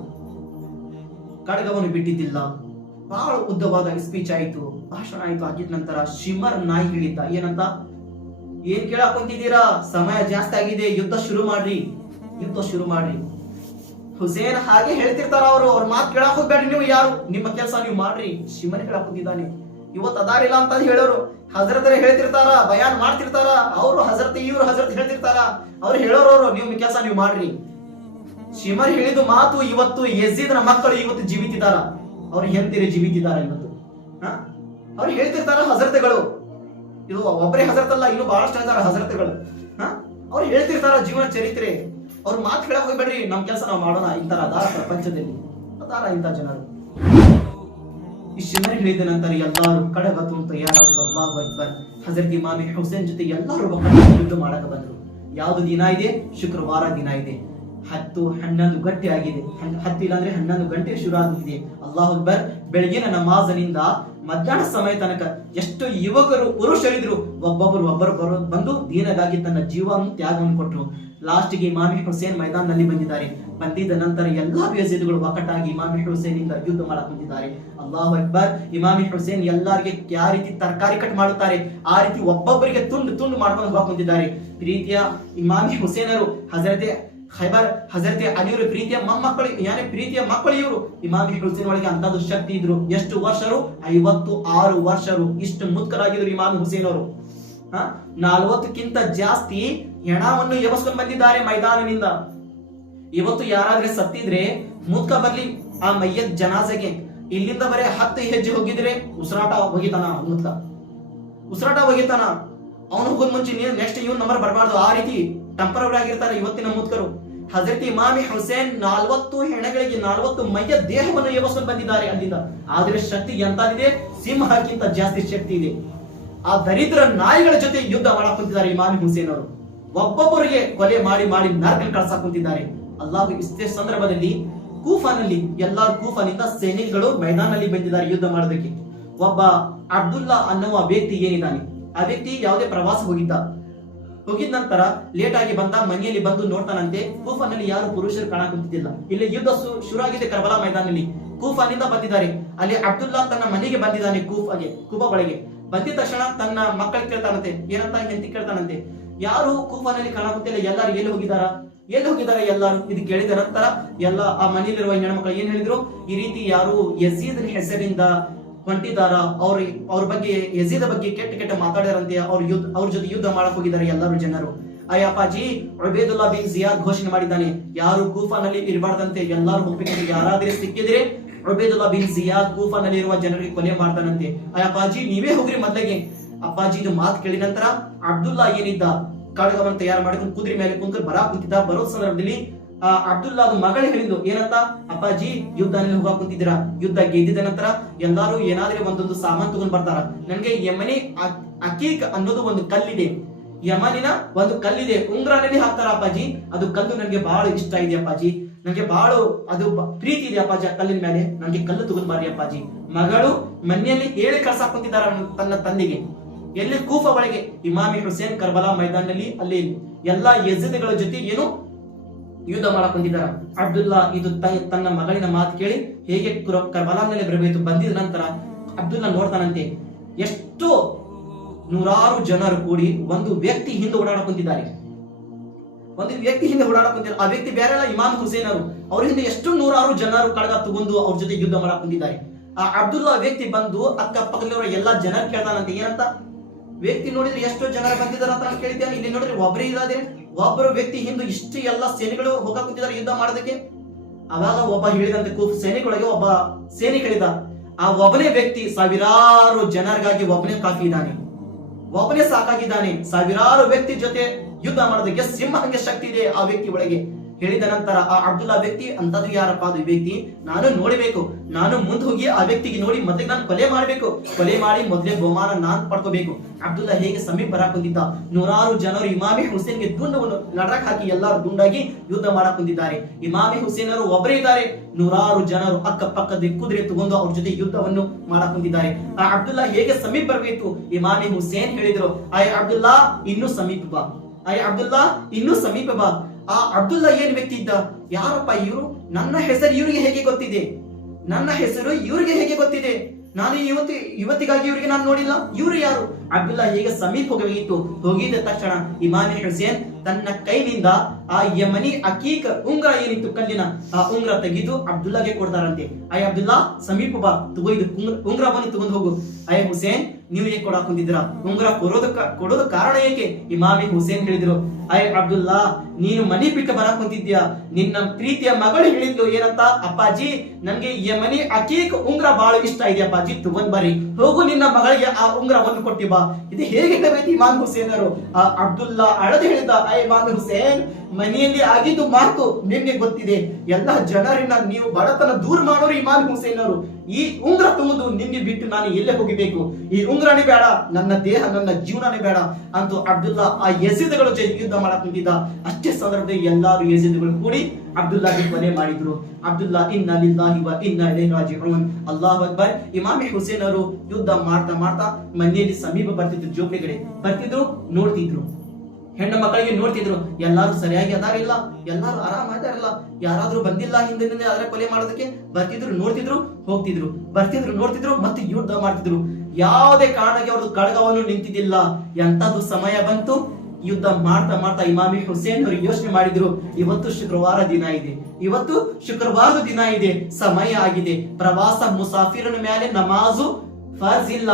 ಕಡಗವನ್ನು ಬಿಟ್ಟಿದ್ದಿಲ್ಲ. ಬಹಳ ಉದ್ದವಾದ ಸ್ಪೀಚ್ ಆಯಿತು, ಭಾಷಣ ಆಯಿತು, ಆಗಿದ ನಂತರ ಶಿಮರ್ ನಾಯಿ ಹೇಳಿದ್ದ. ಏನಂತ? ಏನ್ ಕೇಳಾಕೊಂತಿದ್ದೀರಾ ಸಮಯ ಜಾಸ್ತಿ ಆಗಿದೆ, ಯುದ್ಧ ಶುರು ಮಾಡ್ರಿ. ಯುದ್ಧ ಶುರು ಮಾಡ್ರಿ. ಹುಸೇನ್ ಹಾಗೆ ಹೇಳ್ತಿರ್ತಾರ ಅವರು, ಅವ್ರ ಮಾತು ಕೇಳಕ್ ಹೋಗ್ಬೇಡ್ರಿ ನೀವು ಯಾರು? ನಿಮ್ಮ ಕೆಲಸ ನೀವು ಮಾಡ್ರಿ. ಶಿವನ್ ಹೇಳಕ್ ಹೋಗಿದ್ದಾನೆ. ಇವತ್ತು ಅದಾರಿಲ್ಲ ಅಂತ ಹೇಳೋರು. ಹಜರತರೆ ಹೇಳ್ತಿರ್ತಾರ, ಬಯಾನ್ ಮಾಡ್ತಿರ್ತಾರ. ಅವರು ಹಜರತ್, ಇವ್ರು ಹಜರತ್ ಹೇಳ್ತಿರ್ತಾರ. ಅವ್ರು ಹೇಳೋರವ್ರು ನೀವು ಕೆಲಸ ನೀವು ಮಾಡ್ರಿ. ಶಿಮರ್ ಹೇಳಿದ ಮಾತು ಇವತ್ತು ಯಜೀದನ ಮಕ್ಕಳು ಇವತ್ತು ಜೀವಿತಿದಾರ ಅವ್ರು ಹೆಂತಿರಿ ಜೀವಿತಿದಾರ ಇವತ್ತು? ಹ? ಅವ್ರು ಹೇಳ್ತಿರ್ತಾರ ಹಜರತೆಗಳು. ಇದು ಒಬ್ಬರೇ ಹಜರತ್ ಅಲ್ಲ, ಇನ್ನು ಬಹಳಷ್ಟು ಹಜರತೆಗಳು. ಹ? ಅವ್ರು ಹೇಳ್ತಿರ್ತಾರ ಜೀವನ ಚರಿತ್ರೆ. ಅವ್ರ ಮಾತು ಕೇಳಕ್ ಹೋಗ್ಬೇಡ್ರಿ, ನಮ್ ಕೆಲಸ ನಾವು ಮಾಡೋಣ ಇಂತರ ಅದಾರ ಪ್ರಪಂಚದಲ್ಲಿ. ಅದಾರ ಇಂತ ಜನರು. ಈ ಜನರು ಹೇಳಿದ ನಂತರ ಎಲ್ಲಾರು ಕಡಗತ್ತು ತಯಾರಾದ್ರು, ಅಲ್ಲಾಹು ಅಕ್ಬರ್. ಹಜರತ್ ಇಮಾಮಿ ಹುಸೇನ್ ಜೊತೆ ಎಲ್ಲರೂ ಯುದ್ಧ ಮಾಡಕ ಬಂದ್ರು. ಯಾವ್ದು ದಿನ ಇದೆ? ಶುಕ್ರವಾರ ದಿನ ಇದೆ. ಹತ್ತು ಹನ್ನೊಂದು ಗಂಟೆ ಆಗಿದೆ. ಹತ್ತು ಇಲ್ಲಾಂದ್ರೆ ಹನ್ನೊಂದು ಗಂಟೆ ಶುರು ಆಗಿದೆ ಅಲ್ಲಾಹ್ ಅಕ್ಬರ್, ಬೆಳಗಿನ ನಮಾಜನಿಂದ ಮಧ್ಯಾಹ್ನ ಸಮಯ ತನಕ ಎಷ್ಟು ಯುವಕರು, ಪುರುಷರಿದ್ರು. ಒಬ್ಬೊಬ್ಬರು ಒಬ್ಬರು ಬರೋ, ಬಂದು ದೀನಗಾಗಿ ತನ್ನ ಜೀವವನ್ನು ತ್ಯಾಗವನ್ನು ಕೊಟ್ಟರು ಲಾಸ್ಟ್ಗೆ ಇಮಾಮಿ ಹುಸೇನ್ ಮೈದಾನದಲ್ಲಿ ಬಂದಿದ್ದಾರೆ. ಬಂದಿದ್ದ ನಂತರ ಎಲ್ಲಾ ಯಜೀದ್ಗಳು ಒಕ್ಕಟ್ಟಾಗಿ ಇಮಾಮಿ ಹುಸೇನ್ ಇಂದ ಯುದ್ಧ ಮಾಡಕ್ ಬಂದಿದ್ದಾರೆ. ಅಲ್ಲಾಹು ಅಕ್ಬರ್, ಇಮಾಮಿ ಹುಸೇನ್ ಎಲ್ಲರಿಗೆ ಯಾವ ರೀತಿ ತರಕಾರಿ ಕಟ್ ಮಾಡುತ್ತಾರೆ, ಆ ರೀತಿ ಒಬ್ಬೊಬ್ಬರಿಗೆ ತುಂಡು ತುಂಡು ಮಾಡ್ಕೊಂಡು ಹೋಗಕ್ ಕುಂತಿದ್ದಾರೆ ಪ್ರೀತಿಯ ಇಮಾಮಿ ಹುಸೇನರು, ಹಜರತೆ ಖೈಬರ್, ಹಜರತೆ ಅಲಿಯವರು ಪ್ರೀತಿಯ ಮೊಮ್ಮಕ್ಕಳು ಯಾನೇ ಪ್ರೀತಿಯ ಮಕ್ಕಳು ಇವರು, ಇಮಾಮಿ ಹುಸೇನ್ ಒಳಗೆ ಅಂತದ್ದು ಶಕ್ತಿ ಇದ್ರು. ಎಷ್ಟು ವರ್ಷರು? ಐವತ್ತು ಆರು ವರ್ಷರು. ಇಷ್ಟು ಮುತ್ಕರಾಗಿದ್ರು ಇಮಾಮಿ ಹುಸೇನ್ ಅವರು ನಾಲ್ವತ್ತಕ್ಕಿಂತ ಜಾಸ್ತಿ ಹೆಣವನ್ನು ಎಬಸ್ಕೊಂಡು ಬಂದಿದ್ದಾರೆ ಮೈದಾನದಿಂದ. ಇವತ್ತು ಯಾರಾದ್ರೆ ಸತ್ತಿದ್ರೆ ಮುತ್ಕ ಬರ್ಲಿ ಆ ಮೈಯದ್ ಜನಾಜೆಗೆ ಇಲ್ಲಿಂದ ಬರೇ ಹತ್ತು ಹೆಜ್ಜೆ ಹೋಗಿದ್ರೆ ಉಸಿರಾಟ ಹೋಗಿತಾನ ಮುದ್ಕ. ಉಸಿರಾಟ ಹೋಗಿತಾನ ಅವನು ಹೋಗೋದ್ ಮುಂಚೆ ನೆಕ್ಸ್ಟ್ ಇವ್ ನಂಬರ್ ಬರಬಾರ್ದು. ಆ ರೀತಿ ಟೆಂಪರವರಿ ಆಗಿರ್ತಾರೆ ಇವತ್ತಿನ ಮುದ್ಕರು. ಹಜರತ್ ಇಮಾಮಿ ಹುಸೇನ್ ನಾಲ್ವತ್ತು ಹೆಣಗಳಿಗೆ ನಾಲ್ವತ್ತು ಮೈಯ ದೇಹವನ್ನು ಎಬಸ್ಕೊಂಡು ಬಂದಿದ್ದಾರೆ ಅಲ್ಲಿಂದ. ಆದ್ರೆ ಶಕ್ತಿ ಎಂತಾದಿದೆ ಸಿಂಹಕ್ಕಿಂತ ಜಾಸ್ತಿ ಶಕ್ತಿ ಇದೆ. ಆ ದರಿದ್ರ ನಾಯಿಗಳ ಜೊತೆ ಯುದ್ಧ ಮಾಡಕ್ ಇಮಾಮಿ ಹುಸೇನ್ ಅವರು. ಒಬ್ಬೊಬ್ಬರಿಗೆ ಕೊಲೆ ಮಾಡಿ ಮಾಡಿ ನರಕಲ್ಲಿ ಕಳ್ಸಾಕ್ ಕುಂತಿದ್ದಾರೆ. ಅಲ್ಲಾಹು ಇಷ್ಟೇ ಸಂದರ್ಭದಲ್ಲಿ ಕೂಫಾನಲ್ಲಿ ಎಲ್ಲಾರು ಕೂಫಾನಿಂದ ಸೈನಿಕಗಳು ಮೈದಾನಲ್ಲಿ ಬಂದಿದ್ದಾರೆ ಯುದ್ಧ ಮಾಡೋದಕ್ಕೆ. ಒಬ್ಬ ಅಬ್ದುಲ್ಲಾ ಅನ್ನುವ ವ್ಯಕ್ತಿ ಏನಿದ್ದಾನೆ? ಆ ವ್ಯಕ್ತಿ ಯಾವುದೇ ಪ್ರವಾಸ ಹೋಗಿದ್ದ. ಹೋಗಿದ ನಂತರ ಲೇಟ್ ಆಗಿ ಬಂದ, ಮನೆಯಲ್ಲಿ ಬಂದು ನೋಡ್ತಾನಂತೆ, ಕೂಫಾನಲ್ಲಿ ಯಾರು ಪುರುಷರು ಕಾಣ ಕುಂತಿದ್ದಿಲ್ಲ. ಇಲ್ಲಿ ಯುದ್ಧ ಶುರುವಾಗಿದೆ ಕರ್ಬಲಾ ಮೈದಾನಲ್ಲಿ ಕೂಫಾನಿಂದ ಬಂದಿದ್ದಾರೆ. ಅಲ್ಲಿ ಅಬ್ದುಲ್ಲಾ ತನ್ನ ಮನೆಗೆ ಬಂದಿದ್ದಾನೆ ಕೂಫಾಗೆ ಕೂಫಾ ಒಳಗೆ. ಬಂದಿದ ತಕ್ಷಣ ತನ್ನ ಮಕ್ಕಳು ಕೇಳ್ತಾನಂತೆ, ಏನಂತ ಹೆಂಡತಿ ಕೇಳ್ತಾನಂತೆ ಯಾರು ಕೂಫಾನಲ್ಲಿ ಕಾಣ ಎಲ್ಲರೂ ಎಲ್ಲಿ ಹೋಗಿದಾರ ಎಲ್ಲಿ ಹೋಗಿದ್ದಾರೆ ಎಲ್ಲಾರು? ಇದು ಕೇಳಿದ ನಂತರ ಎಲ್ಲ ಆ ಮನೆಯಲ್ಲಿರುವ ಹೆಣ್ಮಕ್ಳು ಏನ್ ಹೇಳಿದ್ರು? ಈ ರೀತಿ ಯಾರು ಯಸೀದ್ ಹೆಸರಿಂದ ಹೊಂಟಿದಾರ ಅವ್ರ ಅವ್ರ ಬಗ್ಗೆ ಯಜೀದ ಬಗ್ಗೆ ಕೆಟ್ಟ ಕೆಟ್ಟ ಮಾತಾಡ್ಯಾರಂತೆ ಅವ್ರ ಯುದ್ಧ, ಅವ್ರ ಜೊತೆ ಯುದ್ಧ ಮಾಡಕ್ ಹೋಗಿದ್ದಾರೆ ಎಲ್ಲರೂ ಜನರು. ಅಯ್ಯಪ್ಪಾಜಿ ಅಬೇದುಲ್ಲಾ ಬಿನ್ ಜಿಯಾದ್ ಘೋಷಣೆ ಮಾಡಿದ್ದಾನೆ. ಯಾರು ಕೂಫಾನಲ್ಲಿ ಇರಬಾರ್ದಂತೆ ಎಲ್ಲರೂ ಒಪ್ಪಿಕೊಂಡು ಯಾರಾದ್ರೆ ಸಿಕ್ಕಿದ್ರೆ ಅಬೇದುಲ್ಲಾ ಬಿನ್ ಜಿಯಾದ್ ಕೂಫಾನಲ್ಲಿ ಇರುವ ಜನರಿಗೆ ಕೊಲೆ ಮಾಡ್ತಾನಂತೆ. ಅಯ್ಯಪ್ಪಾಜಿ, ನೀವೇ ಹೋಗ್ರಿ ಮೊದ್ಲಿಗೆ. ಅಪ್ಪಾಜಿ ಇದು ಮಾತು ಕೇಳಿದ ನಂತರ ಅಬ್ದುಲ್ಲಾ ಏನಿದ್ದ ಕಾಡಗವನ್ನು ತಯಾರು ಮಾಡಿಕೊಂಡು ಕುದುರೆ ಮೇಲೆ ಕುಂತು ಬರ ಕುಂತಿದ್ದ. ಬರೋ ಸಂದರ್ಭದಲ್ಲಿ ಅಬ್ದುಲ್ಲಾ ಮಗಳೇ ಹೇಳಿದ್ದು, ಏನಂತ? ಅಪ್ಪಾಜಿ ಯುದ್ಧನಲ್ಲಿ ಹೋಗಾ ಕುಂತಿದ್ದೀರ? ಯುದ್ಧ ಗೆದ್ದಿದ ನಂತರ ಎಲ್ಲಾರು ಏನಾದ್ರೆ ಒಂದೊಂದು ಸಾಮಾನ್ ತಗೊಂಡ್ ಬರ್ತಾರ? ನನ್ಗೆ ಯಮನಿ ಅಕೀಕ್ ಅನ್ನೋದು ಒಂದು ಕಲ್ಲಿದೆ. ಯಮನಿನ ಒಂದು ಕಲ್ಲಿದೆ. ಉಂಗ್ರನಲ್ಲಿ ಹಾಕ್ತಾರ ಅಪ್ಪಾಜಿ? ಅದು ಕಲ್ಲು ನನಗೆ ಬಹಳ ಇಷ್ಟ ಇದೆ ಅಪ್ಪಾಜಿ. ನನಗೆ ಬಹಳ ಅದು ಪ್ರೀತಿ ಇದೆ ಅಪ್ಪಾಜಿ ಆ ಕಲ್ಲಿನ ಮೇಲೆ. ನನಗೆ ಕಲ್ಲು ತಗೊಂಡ್ ಬಾರಿ ಅಪ್ಪಾಜಿ. ಮಗಳು ಮನೆಯಲ್ಲಿ ಹೇಳಿ ಕಳ್ಸಾಕ್ ಕುಂತಿದ್ದಾರ ತನ್ನ ತಂದೆಗೆ? ಎಲ್ಲಿ ಕೂಫ ಒಳಗೆ ಇಮಾಮಿ ಹುಸೇನ್ ಕರ್ಬಲಾ ಮೈದಾನದಲ್ಲಿ ಅಲ್ಲಿ ಎಲ್ಲಾ ಯಜಿದಗಳ ಜೊತೆ ಏನು ಯುದ್ಧ ಮಾಡಕ್ ಬಂದಿದ್ದಾರ ಅಬ್ದುಲ್ಲಾ ಇದು ತನ್ನ ಮಗಳಿನ ಮಾತು ಕೇಳಿ ಹೇಗೆ ಕರ್ಬಲಾನಲ್ಲಿ ಬರಬೇಕು ಬಂದಿದ ನಂತರ ಅಬ್ದುಲ್ಲಾ ನೋಡ್ತಾನಂತೆ, ಎಷ್ಟು ನೂರಾರು ಜನರು ಕೂಡಿ ಒಂದು ವ್ಯಕ್ತಿ ಹಿಂದೆ ಓಡಾಡಕೊಂತಿದ್ದಾರೆ. ಒಂದು ವ್ಯಕ್ತಿ ಹಿಂದೆ ಓಡಾಡಕೊಂತಿದ್ದಾರೆ. ಆ ವ್ಯಕ್ತಿ ಬೇರೆ ಅಲ್ಲ ಇಮಾಮ್ ಹುಸೇನ್ ಅವರು ಅವ್ರ ಹಿಂದೆ ಎಷ್ಟು ನೂರಾರು ಜನರು ಕಳಗ ತಗೊಂಡು ಅವ್ರ ಜೊತೆ ಯುದ್ಧ ಮಾಡಕ್ ಆ ಅಬ್ದುಲ್ಲಾ ವ್ಯಕ್ತಿ ಬಂದು ಅಕ್ಕ ಪಕ್ಕದಲ್ಲಿರೋ ಎಲ್ಲಾ ಜನರು ಕೇಳ್ತಾನಂತೆ, ಏನಂತ? ವ್ಯಕ್ತಿ ನೋಡಿದ್ರೆ ಎಷ್ಟೋ ಜನ ಬಂದಿದ್ದಾರೆ ಅಂತ ನಾನು ಕೇಳಿದ್ದೆ ಇಲ್ಲಿ ನೋಡಿದ್ರೆ ಒಬ್ಬರೇ ಇದಾದ್ರೆ ಒಬ್ಬರು ವ್ಯಕ್ತಿ ಹಿಂದೆ ಇಷ್ಟು ಎಲ್ಲ ಸೇನೆಗಳು ಹೋಗ ಕುಂತಿದ್ದಾರೆ ಯುದ್ಧ ಮಾಡೋದಕ್ಕೆ. ಅವಾಗ ಒಬ್ಬ ಹೇಳಿದಂತೆ ಕೂಫ್ ಸೇನೆಗಳಿಗೆ ಒಬ್ಬ ಸೇನೆ ಕಳಿದ ಆ ಒಬ್ಬನೇ ವ್ಯಕ್ತಿ ಸಾವಿರಾರು ಜನರಿಗಾಗಿ ಒಬ್ಬನೇ ಕಾಫಿ ಇದ್ದಾನೆ. ಒಬ್ಬನೇ ಸಾಕಾಗಿದ್ದಾನೆ. ಸಾವಿರಾರು ವ್ಯಕ್ತಿ ಜೊತೆ ಯುದ್ಧ ಮಾಡೋದಕ್ಕೆ ಸಿಂಹಕ್ಕೆ ಶಕ್ತಿ ಇದೆ ಆ ವ್ಯಕ್ತಿ ಒಳಗೆ. ಹೇಳಿದ ನಂತರ ಆ ಅಬ್ದುಲ್ಲಾ ವ್ಯಕ್ತಿ, ಅಂತದ್ದು ಯಾರಪ್ಪ ಅದು ವ್ಯಕ್ತಿ? ನಾನು ನೋಡಬೇಕು. ನಾನು ಮುಂದೆ ಹೋಗಿ ಆ ವ್ಯಕ್ತಿಗೆ ನೋಡಿ ಮತ್ತೆ ನಾನು ಕೊಲೆ ಮಾಡಬೇಕು. ಕೊಲೆ ಮಾಡಿ ಮೊದಲೇ ಬಹುಮಾನ ನಾನ್ ಪಡ್ಕೋಬೇಕು. ಅಬ್ದುಲ್ಲಾ ಹೇಗೆ ಸಮೀಪ ಬರಾಕ್ ನೂರಾರು ಜನರು ಇಮಾಮಿ ಹುಸೇನ್ಗೆ ದುಂಡವನ್ನು ನಡಕ್ ಹಾಕಿ ಎಲ್ಲರೂ ದುಂಡಾಗಿ ಯುದ್ಧ ಮಾಡಕ್ ಹೊಂದಿದ್ದಾರೆ ಇಮಾಮಿ ಹುಸೇನ್ ಅವರು ಒಬ್ಬರೇ ಇದ್ದಾರೆ. ನೂರಾರು ಜನರು ಅಕ್ಕಪಕ್ಕದ ಕುದುರೆ ತಗೊಂಡು ಅವ್ರ ಜೊತೆ ಯುದ್ಧವನ್ನು ಮಾಡಕ್ ಹೊಂದಿದ್ದಾರೆ ಆ ಅಬ್ದುಲ್ಲಾ ಹೇಗೆ ಸಮೀಪ ಬರಬೇಕು? ಇಮಾಮಿ ಹುಸೇನ್ ಹೇಳಿದ್ರು, ಆಯ್ ಅಬ್ದುಲ್ಲಾ, ಇನ್ನೂ ಸಮೀಪ ಬಾ. ಆಯ್ ಅಬ್ದುಲ್ಲಾ, ಇನ್ನೂ ಸಮೀಪ ಬಾ. ಆ ಅಬ್ದುಲ್ಲಾ ಏನ್ ವ್ಯಕ್ತಿ ಇದ್ದ? ಯಾರಪ್ಪ ಇವರು? ನನ್ನ ಹೆಸರು ಇವರಿಗೆ ಹೇಗೆ ಗೊತ್ತಿದೆ? ನನ್ನ ಹೆಸರು ಇವರಿಗೆ ಹೇಗೆ ಗೊತ್ತಿದೆ? ನಾನು ಇವತ್ತಿ ಇವತ್ತಿಗಾಗಿ ಇವರಿಗೆ ನಾನು ನೋಡಿಲ್ಲ. ಇವರು ಯಾರು? ಅಬ್ದುಲ್ಲಾ ಹೇಗೆ ಸಮೀಪ ಹೋಗಬೇಕಿತ್ತು ಹೋಗಿದ ತಕ್ಷಣ ಇಮಾಮಿ ಹುಸೇನ್ ತನ್ನ ಕೈನಿಂದ ಆ ಯಮನಿ ಅಕೀಕ್ ಉಂಗ್ರ ಏನಿತ್ತು ಕಲ್ಲಿನ, ಆ ಉಂಗ್ರ ತೆಗೆದು ಅಬ್ದುಲ್ಲಾಗೆ ಕೊಡ್ತಾರಂತೆ. ಅಯ್ಯ ಅಬ್ದುಲ್ಲಾ, ಸಮೀಪ ಬಾ, ತಗೋ ಉಂಗ್ರ- ಬನ್ನಿ, ತಗೊಂಡು ಹೋಗು. ಅಯ್ಯ ಹುಸೇನ್, ನೀವು ಏನ್ ಕೊಡಾಕ್ ಹೊಂದಿದ್ರ ಉಂಗ್ರ ಕೊಡೋದ ಕೊಡೋದು ಕಾರಣ ಏಕೆ? ಇಮಾಮಿ ಹುಸೇನ್ ಹೇಳಿದ್ರು. ಅಯ್ಯ ಅಬ್ದುಲ್ಲಾ, ನೀನು ಮನಿ ಬಿಟ್ಟು ಬರಾಕ್ ಕುಂತಿದ್ಯಾ ನಿನ್ನ ಪ್ರೀತಿಯ ಮಗಳು ಹೇಳಿದ್ಲು ಏನಂತ? ಅಪ್ಪಾಜಿ ನನ್ಗೆ ಯಮನಿ ಅಕೀಕ್ ಉಂಗ್ರ ಬಹಳ ಇಷ್ಟ ಇದೆ ಅಪ್ಪಾಜಿ? ತಗೊಂಡ್ ಬರಿ ಹೋಗು, ನಿನ್ನ ಮಗಳಿಗೆ ಆ ಉಂಗ್ರ ಒಂದು ಕೊಟ್ಟಿ ಇದು ಹೇಗೆ ಹೇಳಬೇಕು ಇಮಾನ್ ಹುಸೇನರು. ಅಬ್ದುಲ್ಲಾ ಅಳದು ಹೇಳಿದ ಆ ಇಮಾನ್ ಹುಸೇನ್ ಮನೆಯಲ್ಲಿ ಆಗಿದ್ದು ಮಾತು ನಿನ್ನೆ ಗೊತ್ತಿದೆ. ಎಲ್ಲ ಜನರನ್ನ ನೀವು ಬಡತನ ದೂರ ಮಾಡೋರು ಇಮಾನ್ ಹುಸೇನ್ ಅವರು ಈ ಉಂಗ್ರ ತುಂಬುದು ನಿನ್ನೆ ಬಿಟ್ಟು ನಾನು ಎಲ್ಲೇ ಹೋಗಬೇಕು? ಈ ಉಂಗ್ರನೇ ಬೇಡ, ನನ್ನ ದೇಹ, ನನ್ನ ಜೀವನನೇ ಬೇಡ ಅಂತೂ ಅಬ್ದುಲ್ಲಾ ಆ ಎಸೆದುಗಳು ಜೊತೆ ಯುದ್ಧ ಮಾಡಕ್ ಅಷ್ಟೇ ಸಂದರ್ಭದಲ್ಲಿ ಎಲ್ಲಾರು ಯಜೀದ್ಗಳು ಕೂಡಿ ಅಬ್ದುಲ್ಲಾಗೆ ಕೊಲೆ ಮಾಡಿದ್ರು. ಅಬ್ದುಲ್ಲಾ, ಇನ್ನ ಲಿಲ್ಲಾಹಿ ವ ಇನ್ನ ಇಲೈಹಿ ರಾಜಿಊನ್ ಅಲ್ಲಾಹು ಅಕ್ಬರ್, ಇಮಾಮಿ ಹುಸೇನ್ ಅವರು ಯುದ್ಧ ಮಾಡ್ತಾ ಮಾಡ್ತಾ ಮನೆಯಲ್ಲಿ ಸಮೀಪ ಬರ್ತಿದ್ರು ಜೋಪಿಗಳೇ ಬರ್ತಿದ್ರು, ನೋಡ್ತಿದ್ರು. ಹೆಣ್ಣು ಮಕ್ಕಳಿಗೆ ನೋಡ್ತಿದ್ರು, ಎಲ್ಲಾರು ಸರಿಯಾಗಿ ಅದಾರಿಲ್ಲ, ಎಲ್ಲಾರು ಆರಾಮ ಅದಾರಿಲ್ಲ, ಯಾರಾದ್ರೂ ಬಂದಿಲ್ಲ ಹಿಂದಿನಿಂದ ಆದ್ರೆ ಕೊಲೆ ಮಾಡೋದಕ್ಕೆ? ಬರ್ತಿದ್ರು, ನೋಡ್ತಿದ್ರು, ಹೋಗ್ತಿದ್ರು. ಬರ್ತಿದ್ರು, ನೋಡ್ತಿದ್ರು, ಮತ್ತೆ ಯುದ್ಧ ಮಾಡ್ತಿದ್ರು. ಯಾವುದೇ ಕಾರಣಕ್ಕೆ ಅವ್ರದ್ದು ಕಡಗವನ್ನು ನಿಂತಿದ್ದಿಲ್ಲ. ಎಂತದ್ದು ಸಮಯ ಬಂತು? ಯುದ್ಧ ಮಾಡ್ತಾ ಮಾಡ್ತಾ ಇಮಾಮಿ ಹುಸೇನ್ ಅವರು ಯೋಚನೆ ಮಾಡಿದ್ರು, ಇವತ್ತು ಶುಕ್ರವಾರ ದಿನ ಇದೆ. ಇವತ್ತು ಶುಕ್ರವಾರದ ದಿನ ಇದೆ. ಸಮಯ ಆಗಿದೆ. ಪ್ರವಾಸ ಮುಸಾಫಿರನ ಮೇಲೆ ನಮಾಜು ಫರ್ಜ್ ಇಲ್ಲ.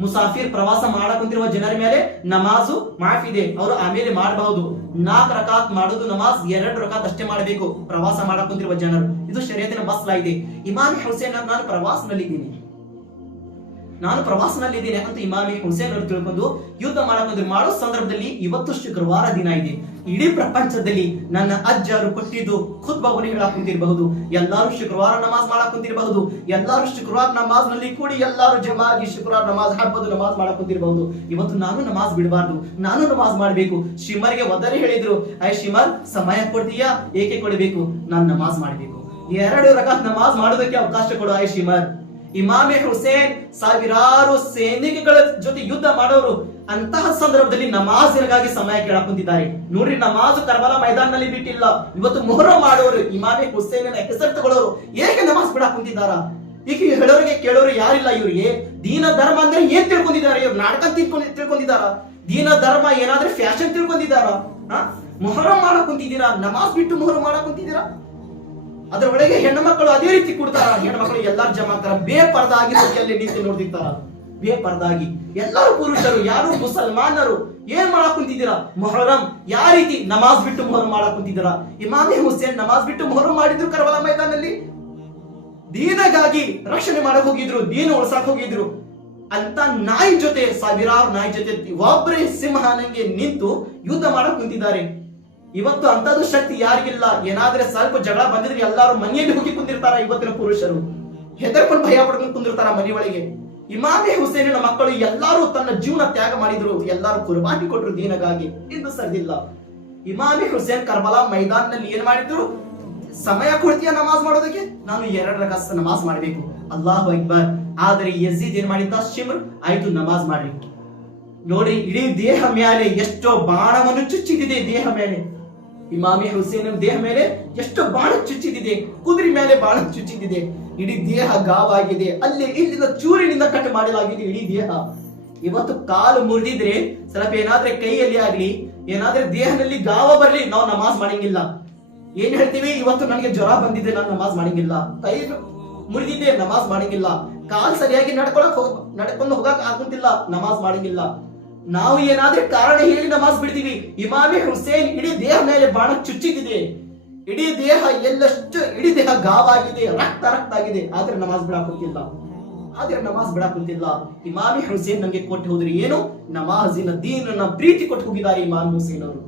ಮುಸಾಫಿರ್ ಪ್ರವಾಸ ಮಾಡಕುಂತಿರುವ ಜನರ ಮೇಲೆ ನಮಾಜು ಮಾಫಿದೆ ಅವರು ಆಮೇಲೆ ಮಾಡಬಹುದು ನಾಲ್ಕು ರಕಾತ್ ಮಾಡುದು ನಮಾಜ್, ಎರಡು ರಕಾತ್ ಅಷ್ಟೇ ಮಾಡಬೇಕು. ಪ್ರವಾಸ ಮಾಡಕುಂತಿರುವ ಜನರು. ಇದು ಶರೀಯತಿನ ಮಸ್ಲಾ ಇದೆ. ಇಮಾಮ್ ಹುಸೇನ್ ನಾನು ಪ್ರವಾಸನಲ್ಲಿದ್ದೀನಿ ನಾನು ಪ್ರವಾಸನಲ್ಲಿದ್ದೇನೆ ಅಂತ ಇಮಾಮಿ ಹುಸೇನ್ ಅವರು ತಿಳ್ಕೊಂಡು ಯುದ್ಧ ಮಾಡಬಹುದು ಮಾಡೋ ಸಂದರ್ಭದಲ್ಲಿ ಇವತ್ತು ಶುಕ್ರವಾರ ದಿನ ಇದೆ. ಇಡೀ ಪ್ರಪಂಚದಲ್ಲಿ ನನ್ನ ಅಜ್ಜರು ಕೊಟ್ಟಿದ್ದು ಖುದ್ ಬಾಬುನಿ ಹೇಳಕ್ ಕುಂತಿರಬಹುದು. ಎಲ್ಲಾರು ಶುಕ್ರವಾರ ನಮಾಜ್ ಮಾಡಕ್ ಕುಂತಿರಬಹುದು. ಎಲ್ಲಾರು ಶುಕ್ರವಾರ ನಮಾಜ್ನಲ್ಲಿ ಕೂಡಿ ಎಲ್ಲಾರು ಜಮಾಗಿ ಶುಕ್ರವಾರ ನಮಾಜ್ ಹಬ್ಬದ ನಮಾಜ್ ಮಾಡಕ್ ಕುಂತಿರಬಹುದು. ಇವತ್ತು ನಾನು ನಮಾಜ್ ಬಿಡಬಾರ್ದು. ನಾನು ನಮಾಜ್ ಮಾಡಬೇಕು. ಶಿಮರ್ಗೆ ಒದರಿ ಹೇಳಿದ್ರು. ಐ ಶಿಮರ್, ಸಮಯ ಕೊಡ್ತೀಯಾ? ಏಕೆ ಕೊಡಬೇಕು? ನಾನು ನಮಾಜ್ ಮಾಡಬೇಕು. ಎರಡು ರಕಾತ್ ನಮಾಜ್ ಮಾಡೋದಕ್ಕೆ ಅವಕಾಶ ಕೊಡು ಐ ಶಿಮರ್. ಇಮಾಮೆ ಹುಸೇನ್ ಸಾವಿರಾರು ಸೈನಿಕಗಳ ಜೊತೆ ಯುದ್ಧ ಮಾಡೋರು, ಅಂತಹ ಸಂದರ್ಭದಲ್ಲಿ ನಮಾಜಿನಗಾಗಿ ಸಮಯ ಕೇಳಕ್ ಕುಂತಿದ್ದಾರೆ ನೋಡ್ರಿ, ನಮಾಜ್ ಕರ್ಬಲ ಮೈದಾನದಲ್ಲಿ ಬಿಟ್ಟಿಲ್ಲ. ಇವತ್ತು ಮೊಹರ ಮಾಡೋರು, ಇಮಾಮೆ ಹುಸೇನ್ ಹೆಸರು ತಗೊಳ್ಳೋರು ಏಕೆ ನಮಾಜ್ ಬಿಡಕ್ ಕುಂತಿದಾರ ಈಗ ಹೇಳೋರಿಗೆ ಕೇಳೋರು ಯಾರಿಲ್ಲ ಇವ್ರಿಗೆ. ದೀನ ಧರ್ಮ ಅಂದ್ರೆ ಏನ್ ತಿಳ್ಕೊಂಡಿದ್ದಾರೆ? ಇವ್ರು ನಾಟಕ ತಿಳ್ಕೊಂಡು ತಿಳ್ಕೊಂಡಿದ್ದಾರ? ದೀನ ಧರ್ಮ ಏನಾದ್ರೆ ಫ್ಯಾಷನ್ ತಿಳ್ಕೊಂಡಿದ್ದಾರ? ಮೊಹರಂ ಮಾಡಕ್ ಕುಂತಿದ್ದೀರಾ ನಮಾಜ್ ಬಿಟ್ಟು ಮೊಹರಂ ಮಾಡಕ್ ಕುಂತಿದ್ದೀರಾ ಅದ್ರ ಒಳಗೆ ಹೆಣ್ಣು ಮಕ್ಕಳು ಅದೇ ರೀತಿ ಕೊಡ್ತಾರ. ಹೆಣ್ಣು ಮಕ್ಕಳು ಎಲ್ಲಾರು ಜಮಾತಾರ ಬೇಪರ್ದಾಗಿ ಸತಿಯಲ್ಲಿ ನಿಂತು ನೋಡ್ತಿರ್ತಾರ. ಬೇಪರ್ದಾಗಿ ಎಲ್ಲರೂ ಪುರುಷರು, ಯಾರು ಮುಸಲ್ಮಾನರು ಏನ್ ಮಾಡಕ್ ಮೊಹರಂ. ಯಾವ ರೀತಿ ನಮಾಜ್ ಬಿಟ್ಟು ಮೊಹರಂ ಮಾಡಕ್ ಕುಂತಿದ್ದೀರಾ? ಇಮಾಮಿ ಹುಸೇನ್ ನಮಾಜ್ ಬಿಟ್ಟು ಮೊಹರಂ ಮಾಡಿದ್ರು ಕರವಲ ಮೈದಾನಲ್ಲಿ? ದೀನಗಾಗಿ ರಕ್ಷಣೆ ಮಾಡಕ್ ಹೋಗಿದ್ರು, ದೀನ ಉಳ್ಸಕ್ ಹೋಗಿದ್ರು. ಅಂತ ನಾಯಿ ಜೊತೆ, ಸಾವಿರಾರು ನಾಯಿ ಜೊತೆ ಒಬ್ಬರೇ ಸಿಂಹನಂಗೆ ನಿಂತು ಯುದ್ಧ ಮಾಡಕ್ ಕುಂತಿದ್ದಾರೆ. ಇವತ್ತು ಅಂತದ್ದು ಶಕ್ತಿ ಯಾರಿಗಿಲ್ಲ? ಏನಾದ್ರೆ ಸ್ವಲ್ಪ ಜಗಳ ಬಂದಿದ್ರೆ ಎಲ್ಲಾರು ಮನೆಯಲ್ಲಿ ಹೋಗಿ ಕುಂದಿರ್ತಾರ ಇವತ್ತಿನ ಪುರುಷರು? ಹೆದರ್ಕೊಂಡು ಭಯ ಪಡ್ಕೊಂಡು ಕುಂದಿರ್ತಾರ ಮನೆ ಒಳಗೆ? ಇಮಾಮೆ ಹುಸೇನಿನ ಮಕ್ಕಳು ಎಲ್ಲಾರು ತನ್ನ ಜೀವನ ತ್ಯಾಗ ಮಾಡಿದ್ರು. ಎಲ್ಲಾರು ಕುರ್ಬಾನಿ ಕೊಟ್ರು ದೀನಗಾಗಿ. ಇದು ಸರಿದಿಲ್ಲ. ಇಮಾಮಿ ಹುಸೇನ್ ಕರ್ಬಲಾ ಮೈದಾನದಲ್ಲಿ ಏನ್ ಮಾಡಿದ್ರು? ಸಮಯ ಕೊಡ್ತೀಯ ನಮಾಜ್ ಮಾಡೋದಕ್ಕೆ? ನಾನು ಎರಡರ ಕಸ ನಮಾಜ್ ಮಾಡಬೇಕು. ಅಲ್ಲಾಹು ಅಕ್ಬರ್. ಆದ್ರೆ ಯಜೀದ್ ಏನ್ ಮಾಡಿದ್ದ? ಶಿಮ್ರ್. ಆಯ್ತು, ನಮಾಜ್ ಮಾಡ್ರಿ. ನೋಡಿ, ಇಡೀ ದೇಹ ಮೇಲೆ ಎಷ್ಟೋ ಬಾಣವನ್ನು ಚುಚ್ಚಿದಿದೆ ದೇಹ ಮೇಲೆ ಇಮಾಮಿ ಹುಸೇನ್ ದೇಹ ಮೇಲೆ ಎಷ್ಟು ಬಾಳ ಚುಚ್ಚಿದಿದೆ ಕುದುರೆ ಮೇಲೆ ಬಾಳ ಚುಚ್ಚಿದಿದೆ ಇಡೀ ದೇಹ ಗಾವಾಗಿದೆ. ಅಲ್ಲಿ ಇಲ್ಲಿಂದ ಚೂರಿನಿಂದ ಕಟ್ ಮಾಡಲಾಗಿದೆ ಇಡೀ ದೇಹ. ಇವತ್ತು ಕಾಲು ಮುರಿದಿದ್ರೆ ಸ್ವಲ್ಪ ಏನಾದ್ರೆ ಕೈಯಲ್ಲಿ ಆಗ್ಲಿ, ಏನಾದ್ರೆ ದೇಹದಲ್ಲಿ ಗಾವ ಬರ್ಲಿ, ನಾವು ನಮಾಜ್ ಮಾಡಂಗಿಲ್ಲ. ಏನ್ ಹೇಳ್ತೀವಿ? ಇವತ್ತು ನನಗೆ ಜ್ವರ ಬಂದಿದೆ, ನಾನು ನಮಾಜ್ ಮಾಡಂಗಿಲ್ಲ. ಕೈ ಮುರಿದಿದೆ ನಮಾಜ್ ಮಾಡಂಗಿಲ್ಲ. ಕಾಲ್ ಸರಿಯಾಗಿ ನಡ್ಕೊಳಕ್ ಹೋಗ್ ನಡ್ಕೊಂಡು ಹೋಗಕ್ ಆಗುತ್ತಿಲ್ಲ ನಮಾಜ್ ಮಾಡಂಗಿಲ್ಲ. ನಾವು ಏನಾದ್ರೆ ಕಾರಣ ಹೇಳಿ ನಮಾಜ್ ಬಿಡ್ತೀವಿ ಇಮಾಮಿ ಹುಸೇನ್ ಇಡೀ ದೇಹ ಮೇಲೆ ಬಾಣ ಚುಚ್ಚಿದಿದೆ ಇಡೀ ದೇಹ ಎಲ್ಲಷ್ಟು ಇಡೀ ದೇಹ ಗಾವಾಗಿದೆ, ರಕ್ತ ರಕ್ತ ಆಗಿದೆ ಆದ್ರೆ ನಮಾಜ್ ಬಿಡಾಕುತ್ತಿಲ್ಲ ಆದ್ರೆ ನಮಾಜ್ ಬಿಡಾಕುತ್ತಿಲ್ಲ ಇಮಾಮಿ ಹುಸೇನ್ ನಮಗೆ ಕೊಟ್ಟು ಹೋದ್ರೆ ಏನು? ನಮಾಜಿನ ದೀನನ್ನ ಪ್ರೀತಿ ಕೊಟ್ಟು ಹೋಗಿದ್ದಾರೆ ಇಮಾಮಿ ಹುಸೇನ್ ಅವರು.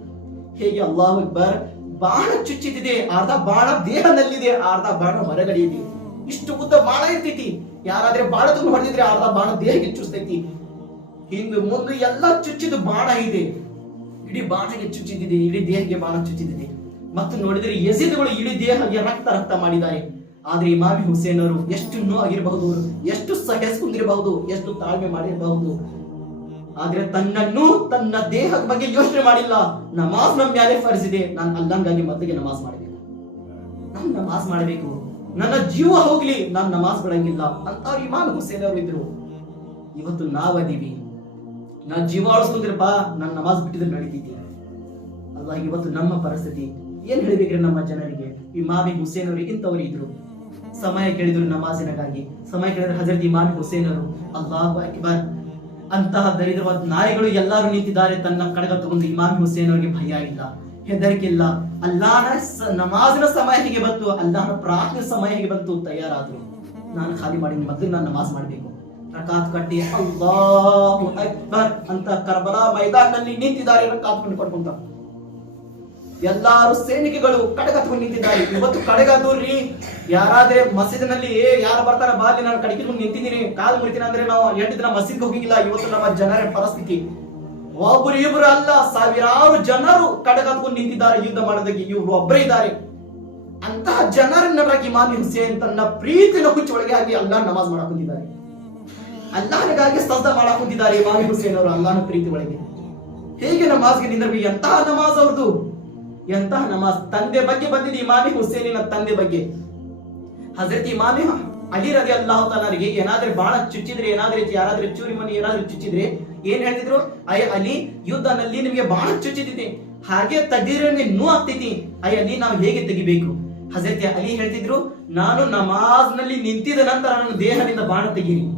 ಹೇಗೆ ಅಲ್ಲಾಹ್ ಅಕ್ಬರ್ ಬಾಣ ಚುಚ್ಚಿದಿದೆ, ಅರ್ಧ ಬಾಣ ದೇಹದಲ್ಲಿದೆ ಅರ್ಧ ಬಾಣ ಹೊರಗಡೆ ಇದೆ ಇಷ್ಟು ಉದ್ದ ಬಾಣ ಇರ್ತೈತಿ. ಯಾರಾದ್ರೆ ಬಾಣ ತುಂಬ ಹೊಡೆದಿದ್ರೆ ಅರ್ಧ ಬಾಣ ದೇಹಕ್ಕೆ ಚುಚ್ತೈತಿ. ಹಿಂದು ಮುಂದೆ ಎಲ್ಲ ಚುಚ್ಚಿದ ಬಾಣ ಇದೆ. ಇಡೀ ಬಾಣಗೆ ಚುಚ್ಚಿದ್ದಿದೆ, ಇಡೀ ದೇಹಕ್ಕೆ ಬಾಣ ಚುಚ್ಚಿದಿದೆ ಮತ್ತು ನೋಡಿದರೆ ಯಜೀದ್ಗಳು ಇಡೀ ದೇಹಕ್ಕೆ ರಕ್ತ ರಕ್ತ ಮಾಡಿದ್ದಾರೆ. ಆದ್ರೆ ಇಮಾಮಿ ಹುಸೇನ್ ಅವರು ಎಷ್ಟು ನೋ ಆಗಿರಬಹುದು, ಎಷ್ಟು ಸಹಿಸ್ಕೊಂಡಿರಬಹುದು ಎಷ್ಟು ತಾಳ್ಮೆ ಮಾಡಿರಬಹುದು. ಆದ್ರೆ ತನ್ನನ್ನು ತನ್ನ ದೇಹದ ಬಗ್ಗೆ ಯೋಚನೆ ಮಾಡಿಲ್ಲ. ನಮಾಜ್ ನಮ್ಮ ಮ್ಯಾಲೆ ಫರ್ಜಿದೆ ನಾನು ಅಲ್ಲಂಗಾಗಿ ಮೊದಲಿಗೆ ನಮಾಜ್ ಮಾಡಬೇಕು. ನಾನು ನಮಾಜ್ ಮಾಡಬೇಕು. ನನ್ನ ಜೀವ ಹೋಗ್ಲಿ, ನಾನು ನಮಾಜ್ ಬಿಡಂಗಿಲ್ಲ ಅಂತ ಇಮಾಮ್ ಹುಸೇನ್ ಅವರು ಇದ್ರು. ಇವತ್ತು ನಾವದೀವಿ ನಾ ಜೀವ ಆಳಿಸ್ಕೊಂಡ್ರಪ್ಪ ನಾನು ನಮಾಜ್ ಬಿಟ್ಟಿದ್ರೆ ನಡೀತಿದ್ದೆ ಅಲ್ವಾ ಇವತ್ತು ನಮ್ಮ ಪರಿಸ್ಥಿತಿ. ಏನ್ ಹೇಳ್ಬೇಕ್ರಿ ನಮ್ಮ ಜನರಿಗೆ? ಇಮಾಮಿ ಹುಸೇನ್ ಅವರಿಗೆ ಇಂಥವ್ರು ಇದ್ರು. ಸಮಯ ಕೇಳಿದ್ರು ನಮಾಜಿನಗಾಗಿ. ಸಮಯ ಕೇಳಿದ್ರೆ ಹಜರತ್ ಇಮಾಮಿ ಹುಸೇನ್ ಅವರು ಅಲ್ವಾ ಅಕ್ಬರ್, ಅಂತಹ ದರಿದ್ರವಾದ ನಾಯಿಗಳು ಎಲ್ಲರೂ ನಿಂತಿದ್ದಾರೆ. ತನ್ನ ಕಡಗ ತಗೊಂಡು ಇಮಾಮಿ ಹುಸೇನ್ ಅವರಿಗೆ ಭಯ ಇಲ್ಲ, ಹೆದರಿಕೆ ಇಲ್ಲ. ನಮಾಜಿನ ಸಮಯ ಹೇಗೆ ಬಂತು, ಅಲ್ಲಾಹನ ಪ್ರಾರ್ಥನೆ ಸಮಯ ಹೇಗೆ ಬಂತು, ತಯಾರಾದ್ರು. ನಾನು ಖಾಲಿ ಮಾಡಿ ಮೊದಲು ನಾನು ನಮಾಜ್ ಮಾಡಬೇಕು. ರಕಾತ್ ಕಟ್ಟಿ, ಅಲ್ಲಾಹು ಅಕ್ಬರ್ ಅಂತ ಕರ್ಬಲಾ ಮೈದಾನದಲ್ಲಿ ನಿಂತಿದ್ದಾರೆ ರಕಾತ್ ಕೊಡ್ಕೊಂತ ಎಲ್ಲಾರು ಸೈನಿಕಗಳು ಕಡೆಗ ನಿಂತಿದ್ದಾರೆ. ಇವತ್ತು ಕಡೆಗ ದೂರ್ರಿ ಯಾರಾದ್ರೆ ಮಸೀದಿನಲ್ಲಿ, ಏ, ಯಾರು ಬರ್ತಾರ ಬಾಲಿ ನಾನು ಕಡಗಿಟ್ಕೊಂಡು ನಿಂತಿದ್ದೀನಿ. ಕಾಲ್ ಮುರಿತೀನಿ ಅಂದ್ರೆ ನಾವು ಎಂಟು ದಿನ ಮಸೀದ್ಗೆ ಹೋಗಿಲ್ಲ, ಇವತ್ತು ನಮ್ಮ ಜನರ ಪರಿಸ್ಥಿತಿ. ಒಬ್ರು ಇಬ್ರು ಅಲ್ಲ, ಸಾವಿರಾರು ಜನರು ಕಡಗ ತಗೊಂಡು ನಿಂತಿದ್ದಾರೆ, ಯುದ್ಧ ಮಾಡೋದಕ್ಕೆ. ಇವ್ರು ಒಬ್ಬರೇ ಇದ್ದಾರೆ. ಅಂತಹ ಜನರನ್ನ ಇಮಾಮಿ ಹುಸೇನ್ ತನ್ನ ಪ್ರೀತಿನ ಹುಚ್ಚೊಳಗೆ ಆಗಿ ಅಲ್ಲ ನಮಾಜ್ ಮಾಡಕ್ ಕುಂತಿದ್ದಾರೆ. ಅಲ್ಲಾಹನಿಗಾಗಿ ಸದ್ದ ಮಾಡಕ್ ಕುಂತಿದ್ದಾರೆ ಇಮಾಮಿ ಹುಸೇನ್ ಅವರು ಅಲ್ಲಾಹನ ಪ್ರೀತಿ ಒಳಗೆ. ಹೇಗೆ ನಮಾಜ್ಗೆ ನಿಂದಿರ್ಬೇಕು? ಎಂತಹ ನಮಾಜ್ ಅವ್ರದ್ದು ಎಂತಹ ನಮಾಜ್? ತಂದೆ ಬಗ್ಗೆ ಬಂದಿದೆ ಇಮಾಮಿ ಹುಸೇನಿನ ತಂದೆ ಬಗ್ಗೆ. ಹಜರತ್ ಇಮಾಮಿ ಅಲಿ ರದಿ ಅಲ್ಲಾಹ್ ತಾಲಾರಿಗೆ ಏನಾದ್ರೆ ಬಾಳ ಚುಚ್ಚಿದ್ರೆ, ಏನಾದ್ರೆ ಯಾರಾದ್ರೆ ಚೂರಿ ಮನಿ ಏನಾದ್ರು ಚುಚ್ಚಿದ್ರೆ ಏನ್ ಹೇಳ್ತಿದ್ರು? ಅಯ್ಯ ಅಲಿ ಯುದ್ಧನಲ್ಲಿ ನಿಮಗೆ ಬಾಳ ಚುಚ್ಚಿದಿದೆ ಹಾಗೆ ತಗ್ದಿದ್ರೆ ನೂ ಆಗ್ತೈತಿ ಅಯ್ಯ ಅಲಿ, ನಾವು ಹೇಗೆ ತೆಗಿಬೇಕು? ಹಜರತ್ ಅಲಿ ಹೇಳ್ತಿದ್ರು, ನಾನು ನಮಾಜ್ನಲ್ಲಿ ನಿಂತಿದ ನಂತರ ನನ್ನ ದೇಹದಿಂದ ಬಾಣ ತೆಗೀರಿ.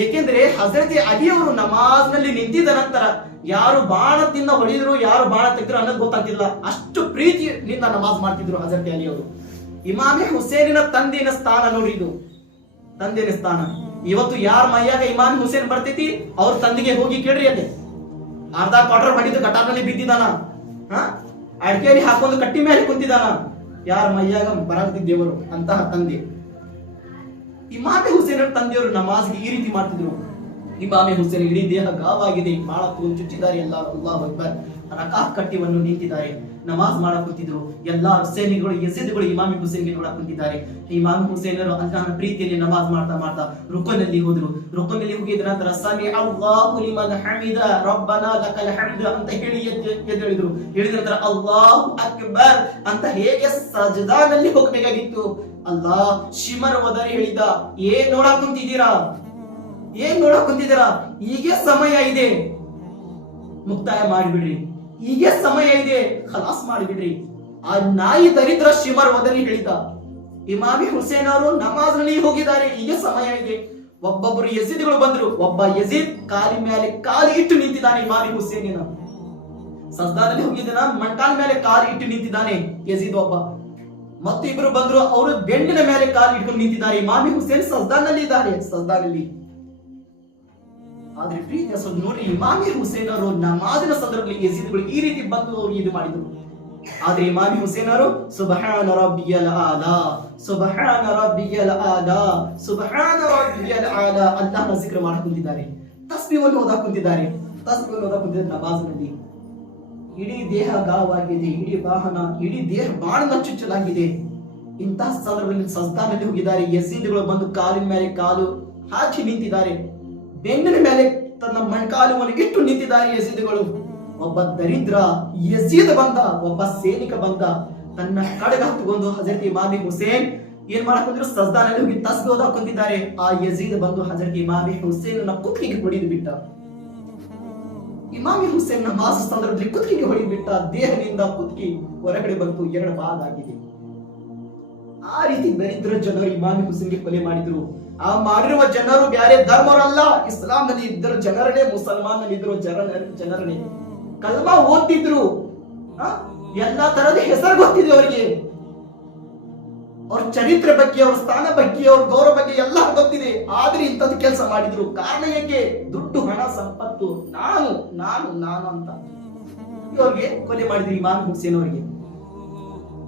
ಏಕೆಂದ್ರೆ ಹಜರತಿ ಅಲಿಯವರು ನಮಾಜ್ನಲ್ಲಿ ನಿಂತಿದ ನಂತರ ಯಾರು ಬಾಣದಿಂದ ಹೊಡೆದ್ರು, ಯಾರು ಬಾಣ ತೆಗೆದ್ರು ಅನ್ನೋದು ಗೊತ್ತಾಗ್ತಿಲ್ಲ. ಅಷ್ಟು ಪ್ರೀತಿಯಿಂದ ನಮಾಜ್ ಮಾಡ್ತಿದ್ರು ಹಜರತಿ ಅಲಿಯವರು ಇಮಾಮೆ ಹುಸೇನಿನ ತಂದಿನ ಸ್ಥಾನ ನೋಡಿ ಇದು. ತಂದೆನ ಸ್ಥಾನ. ಇವತ್ತು ಯಾರ ಮೈಯಾಗ ಇಮಾಮ್ ಹುಸೇನ್ ಬರ್ತೈತಿ? ಅವ್ರ ತಂದೆಗೆ ಹೋಗಿ ಕೇಳ್ರಿ ಅಲ್ಲಿ. ಅರ್ಧ ಕ್ವಾರ್ಟರ್ ಮಾಡಿದ್ದು ಗಟಾರ್ನಲ್ಲಿ ಬಿದ್ದಿದಾನ ಅಡಿಕೆಯಲ್ಲಿ ಹಾಕೊಂಡು ಕಟ್ಟಿ ಮೇಲೆ ಕುಂತಿದಾನ ಯಾರ ಮೈಯಾಗ ಬರಾಗ್ತಿ ದೇವರು? ಅಂತಹ ತಂದೆ. ಇಮಾಮೆ ಹುಸೇನ್ ತಂದೆಯವರು ನಮಾಜ್ಗೆ ಈ ರೀತಿ ಮಾಡ್ತಿದ್ರು. ಇಮಾಮೆ ಹುಸೇನ್ ಇಡೀ ದೇಹ ಗಾವಾಗಿದೆ ಬಾಳ ಚುಚ್ಚಿದ್ದಾರೆ ಎಲ್ಲರೂ ಅಲ್ಲಾಹ್ ಅಕ್ಬರ್. ರಕಾತ್ ಕಟ್ಟಿವನ್ನು ನಿಂತಿದ್ದಾರೆ. ನಮಾಜ್ ಮಾಡಕ್ ಕೂತಿದ್ರು. ಎಲ್ಲಾ ಹುಸೇನಿಗಳು ಎಸೆದುಗಳು ಇಮಾಮಿ ಹುಸೇನ್ಗೆ ನೋಡಕ್ ಕುಂತಿದ್ದಾರೆ. ಇಮಾಮಿ ಹುಸೇನರು ಅಲ್ಲಾಹನ ಪ್ರೀತಿಯಲ್ಲಿ ನಮಾಜ್ ಮಾಡ್ತಾ ಮಾಡ್ತಾ ರುಕನಲ್ಲಿ ಹೋದ್ರು. ರುಕನಲ್ಲಿ ಹೋಗಿದ ನಂತರ ಸಮಿ ಅಲ್ಲಾಹು ಲಿಮನ್ ಹಮಿದ, ರಬ್ಬನಾ ಲಕಲ್ ಹಮ್ದ ಅಂತ ಹೇಳಿ ಎದ್ದು ಎದ್ದೇಳಿದ್ರು ಹೇಳಿದ ನಂತರ, ಅಲ್ಲಾಹು ಅಕ್ಬರ್ ಅಂತ ಹೇಗೆ ಸಜದಾನಲ್ಲಿ ಹೋಗ್ಬೇಕಾಗಿತ್ತು. ಅಲ್ಲಾ, ಶಿಮರ್ ವದರಿ ಹೇಳಿದ ಏನ್ ನೋಡಕ್ ಕುಂತಿದ್ದೀರಾ? ಏನ್ ನೋಡಕ್ ಕುಂತಿದ್ದೀರಾ? ಈಗೇ ಸಮಯ ಇದೆ. ಮುಕ್ತಾಯ ಮಾಡಿಬಿಡ್ರಿ. ಈಗ ಸಮಯ ಇದೆ. ಖಲಾಸ್ ಮಾಡಿಬಿಡ್ರಿ. ಆ ನಾಯಿ ದರಿದ್ರ ಶಿಮರ್ ವದರಿ ಹೇಳಿದ. ಇಮಾಮಿ ಹುಸೇನ್ ಅವರು ನಮಾಜ್ನಲ್ಲಿ ಹೋಗಿದ್ದಾರೆ. ಈಗ ಸಮಯ ಇದೆ. ಒಬ್ಬೊಬ್ಬರು ಯಜೀದ್ಗಳು ಬಂದ್ರು. ಒಬ್ಬ ಯಜೀದ್ ಕಾಲಿ ಮೇಲೆ ಕಾಲಿ ಇಟ್ಟು ನಿಂತಿದ್ದಾನೆ ಇಮಾಮಿ ಹುಸೇನಿನ. ಸಜ್ದಾದಲ್ಲಿ ಹೋಗಿದ್ದಾನ ಮಂಟಾಲ್ ಮೇಲೆ ಕಾಲು ಇಟ್ಟು ನಿಂತಿದ್ದಾನೆ ಯಜೀದ್ ಒಬ್ಬ. ಮತ್ತು ಇಬ್ಬರು ಬಂದ್ರು, ಅವರು ಬೆಂಡಿನ ಮೇಲೆ ಕಾಲು ಇಟ್ಕೊಂಡು ನಿಂತಿದ್ದಾರೆ. ಮಾಮಿ ಹುಸೇನ್ ಸಜ್ದಾನಲ್ಲಿ ಇದ್ದಾರೆ. ಸಜ್ದಾನಲ್ಲಿ ಆದ್ರೆ ಪ್ರೀತಿಯ ನೋಡಿ, ಇಮಾಮಿ ಹುಸೇನ್ ಅವರು ನಮಾಜಿನ ಸಂದರ್ಭದಲ್ಲಿ ಎಸಿದ್ಗಳು ಈ ರೀತಿ ಬಂದು ಅವರು ಇದು ಮಾಡಿದ್ರು. ಆದ್ರೆ ಮಾಮಿ ಹುಸೇನ್ ಅವರು ಸುಬಹಾನ ರಬ್ಬಿಯಲ್ ಆಲಾ ಸುಬಹಾನ ರಬ್ಬಿಯಲ್ ಆಲಾ ಸುಬಹಾನ ರಬ್ಬಿಯಲ್ ಆಲಾ ಅಲ್ಲಾಹನ ಜಿಕ್ರ ಮಾಡಕ್ ಕುಂತಿದ್ದಾರೆ ತಸ್ಬೀಹವನ್ನು ಓದಕ್ ಕುಂತಿದ್ದಾರೆ. ತಸ್ಬೀಹವನ್ನು ಕುಂತಿದ್ದಾರೆ ನಮಾಜ್ನಲ್ಲಿ. ಇಡೀ ದೇಹ ಗಾವಾಗಿದೆ, ಇಡೀ ವಾಹನ, ಇಡೀ ದೇಹ ಬಾಣನ ಚುಚ್ಚಲಾಗಿದೆ. ಇಂತಹ ಸಂದರ್ಭದಲ್ಲಿ ಸಂಸ್ಥಾನದಲ್ಲಿ ಹೋಗಿದ್ದಾರೆ. ಯಸೀದ್ಗಳು ಬಂದು ಕಾಲಿನ ಮೇಲೆ ಕಾಲು ಹಾಕಿ ನಿಂತಿದ್ದಾರೆ. ಬೆನ್ನಿನ ಮೇಲೆ ತನ್ನ ಮಣ್ಕಾಲುವನ್ನು ಇಟ್ಟು ನಿಂತಿದ್ದಾರೆ ಯಸೀದ್ಗಳು ಒಬ್ಬ ದರಿದ್ರ ಯಸೀದ್ ಬಂದ, ಒಬ್ಬ ಸೈನಿಕ ಬಂದ. ತನ್ನ ಕಡೆಗೆ ಹತ್ತುಕೊಂಡು ಹಜರತ್ ಇಮಾಮಿ ಹುಸೇನ್ ಏನ್ ಮಾಡಕ್ ಸಜ್ದಾನಲ್ಲಿ ಹೋಗಿ ತಸ್ಬೋದ ಕುಂತಿದ್ದಾರೆ ಆ ಯಜೀದ್ ಬಂದು ಹಜರತ್ ಇಮಾಮಿ ಹುಸೇನ್ ಕುತ್ತಿಗೆ ಹೊಡೆದು ಬಿಟ್ಟ. ಇಮಾಮಿ ಹುಸೇನ್ ನಮಾಜ್ ಸಂದರ್ಭದಲ್ಲಿ ಕುತ್ತಿಗೆ ಬಿಟ್ಟ ದೇಹದಿಂದ ಕುತ್ತಿಗೆ ಹೊರಗಡೆ ಬಂತು. ಎರಡು ಭಾಗಾಗಿದೆ ಆ ರೀತಿ ದರಿದ್ರ ಜನರು ಇಮಾಮಿ ಹುಸೇನ್ಗೆ ಕೊಲೆ ಮಾಡಿದ್ರು. ಆ ಮಾಡಿರುವ ಜನರು ಬೇರೆ ಧರ್ಮರಲ್ಲ. ಇಸ್ಲಾಂನಲ್ಲಿ ಇದ್ದರು ಜನರೇ ಮುಸಲ್ಮಾನಲ್ಲಿ ಇದ್ರು ಜನ ಜನರೇ ಕಲ್ಮಾ ಓದ್ತಿದ್ರು? ಎಲ್ಲಾ ತರದ ಹೆಸರು ಗೊತ್ತಿದೆ ಅವರಿಗೆ. ಅವ್ರ ಚರಿತ್ರೆ ಬಗ್ಗೆ, ಅವ್ರ ಸ್ಥಾನ ಬಗ್ಗೆ, ಅವ್ರ ಗೌರವ ಬಗ್ಗೆ ಎಲ್ಲ ಗೊತ್ತಿದೆ. ಆದ್ರೆ ಇಂಥದ್ದು ಕೆಲಸ ಮಾಡಿದ್ರು. ಕಾರಣ ಏಕೆ? ದುಡ್ಡು, ಹಣ, ಸಂಪತ್ತು, ನಾನು ನಾನು ನಾನು ಅಂತ. ಇವ್ರಿಗೆ ಕೊಲೆ ಮಾಡಿದ್ರು ಇಮಾಮಿ ಹುಸೇನ್ ಅವರಿಗೆ.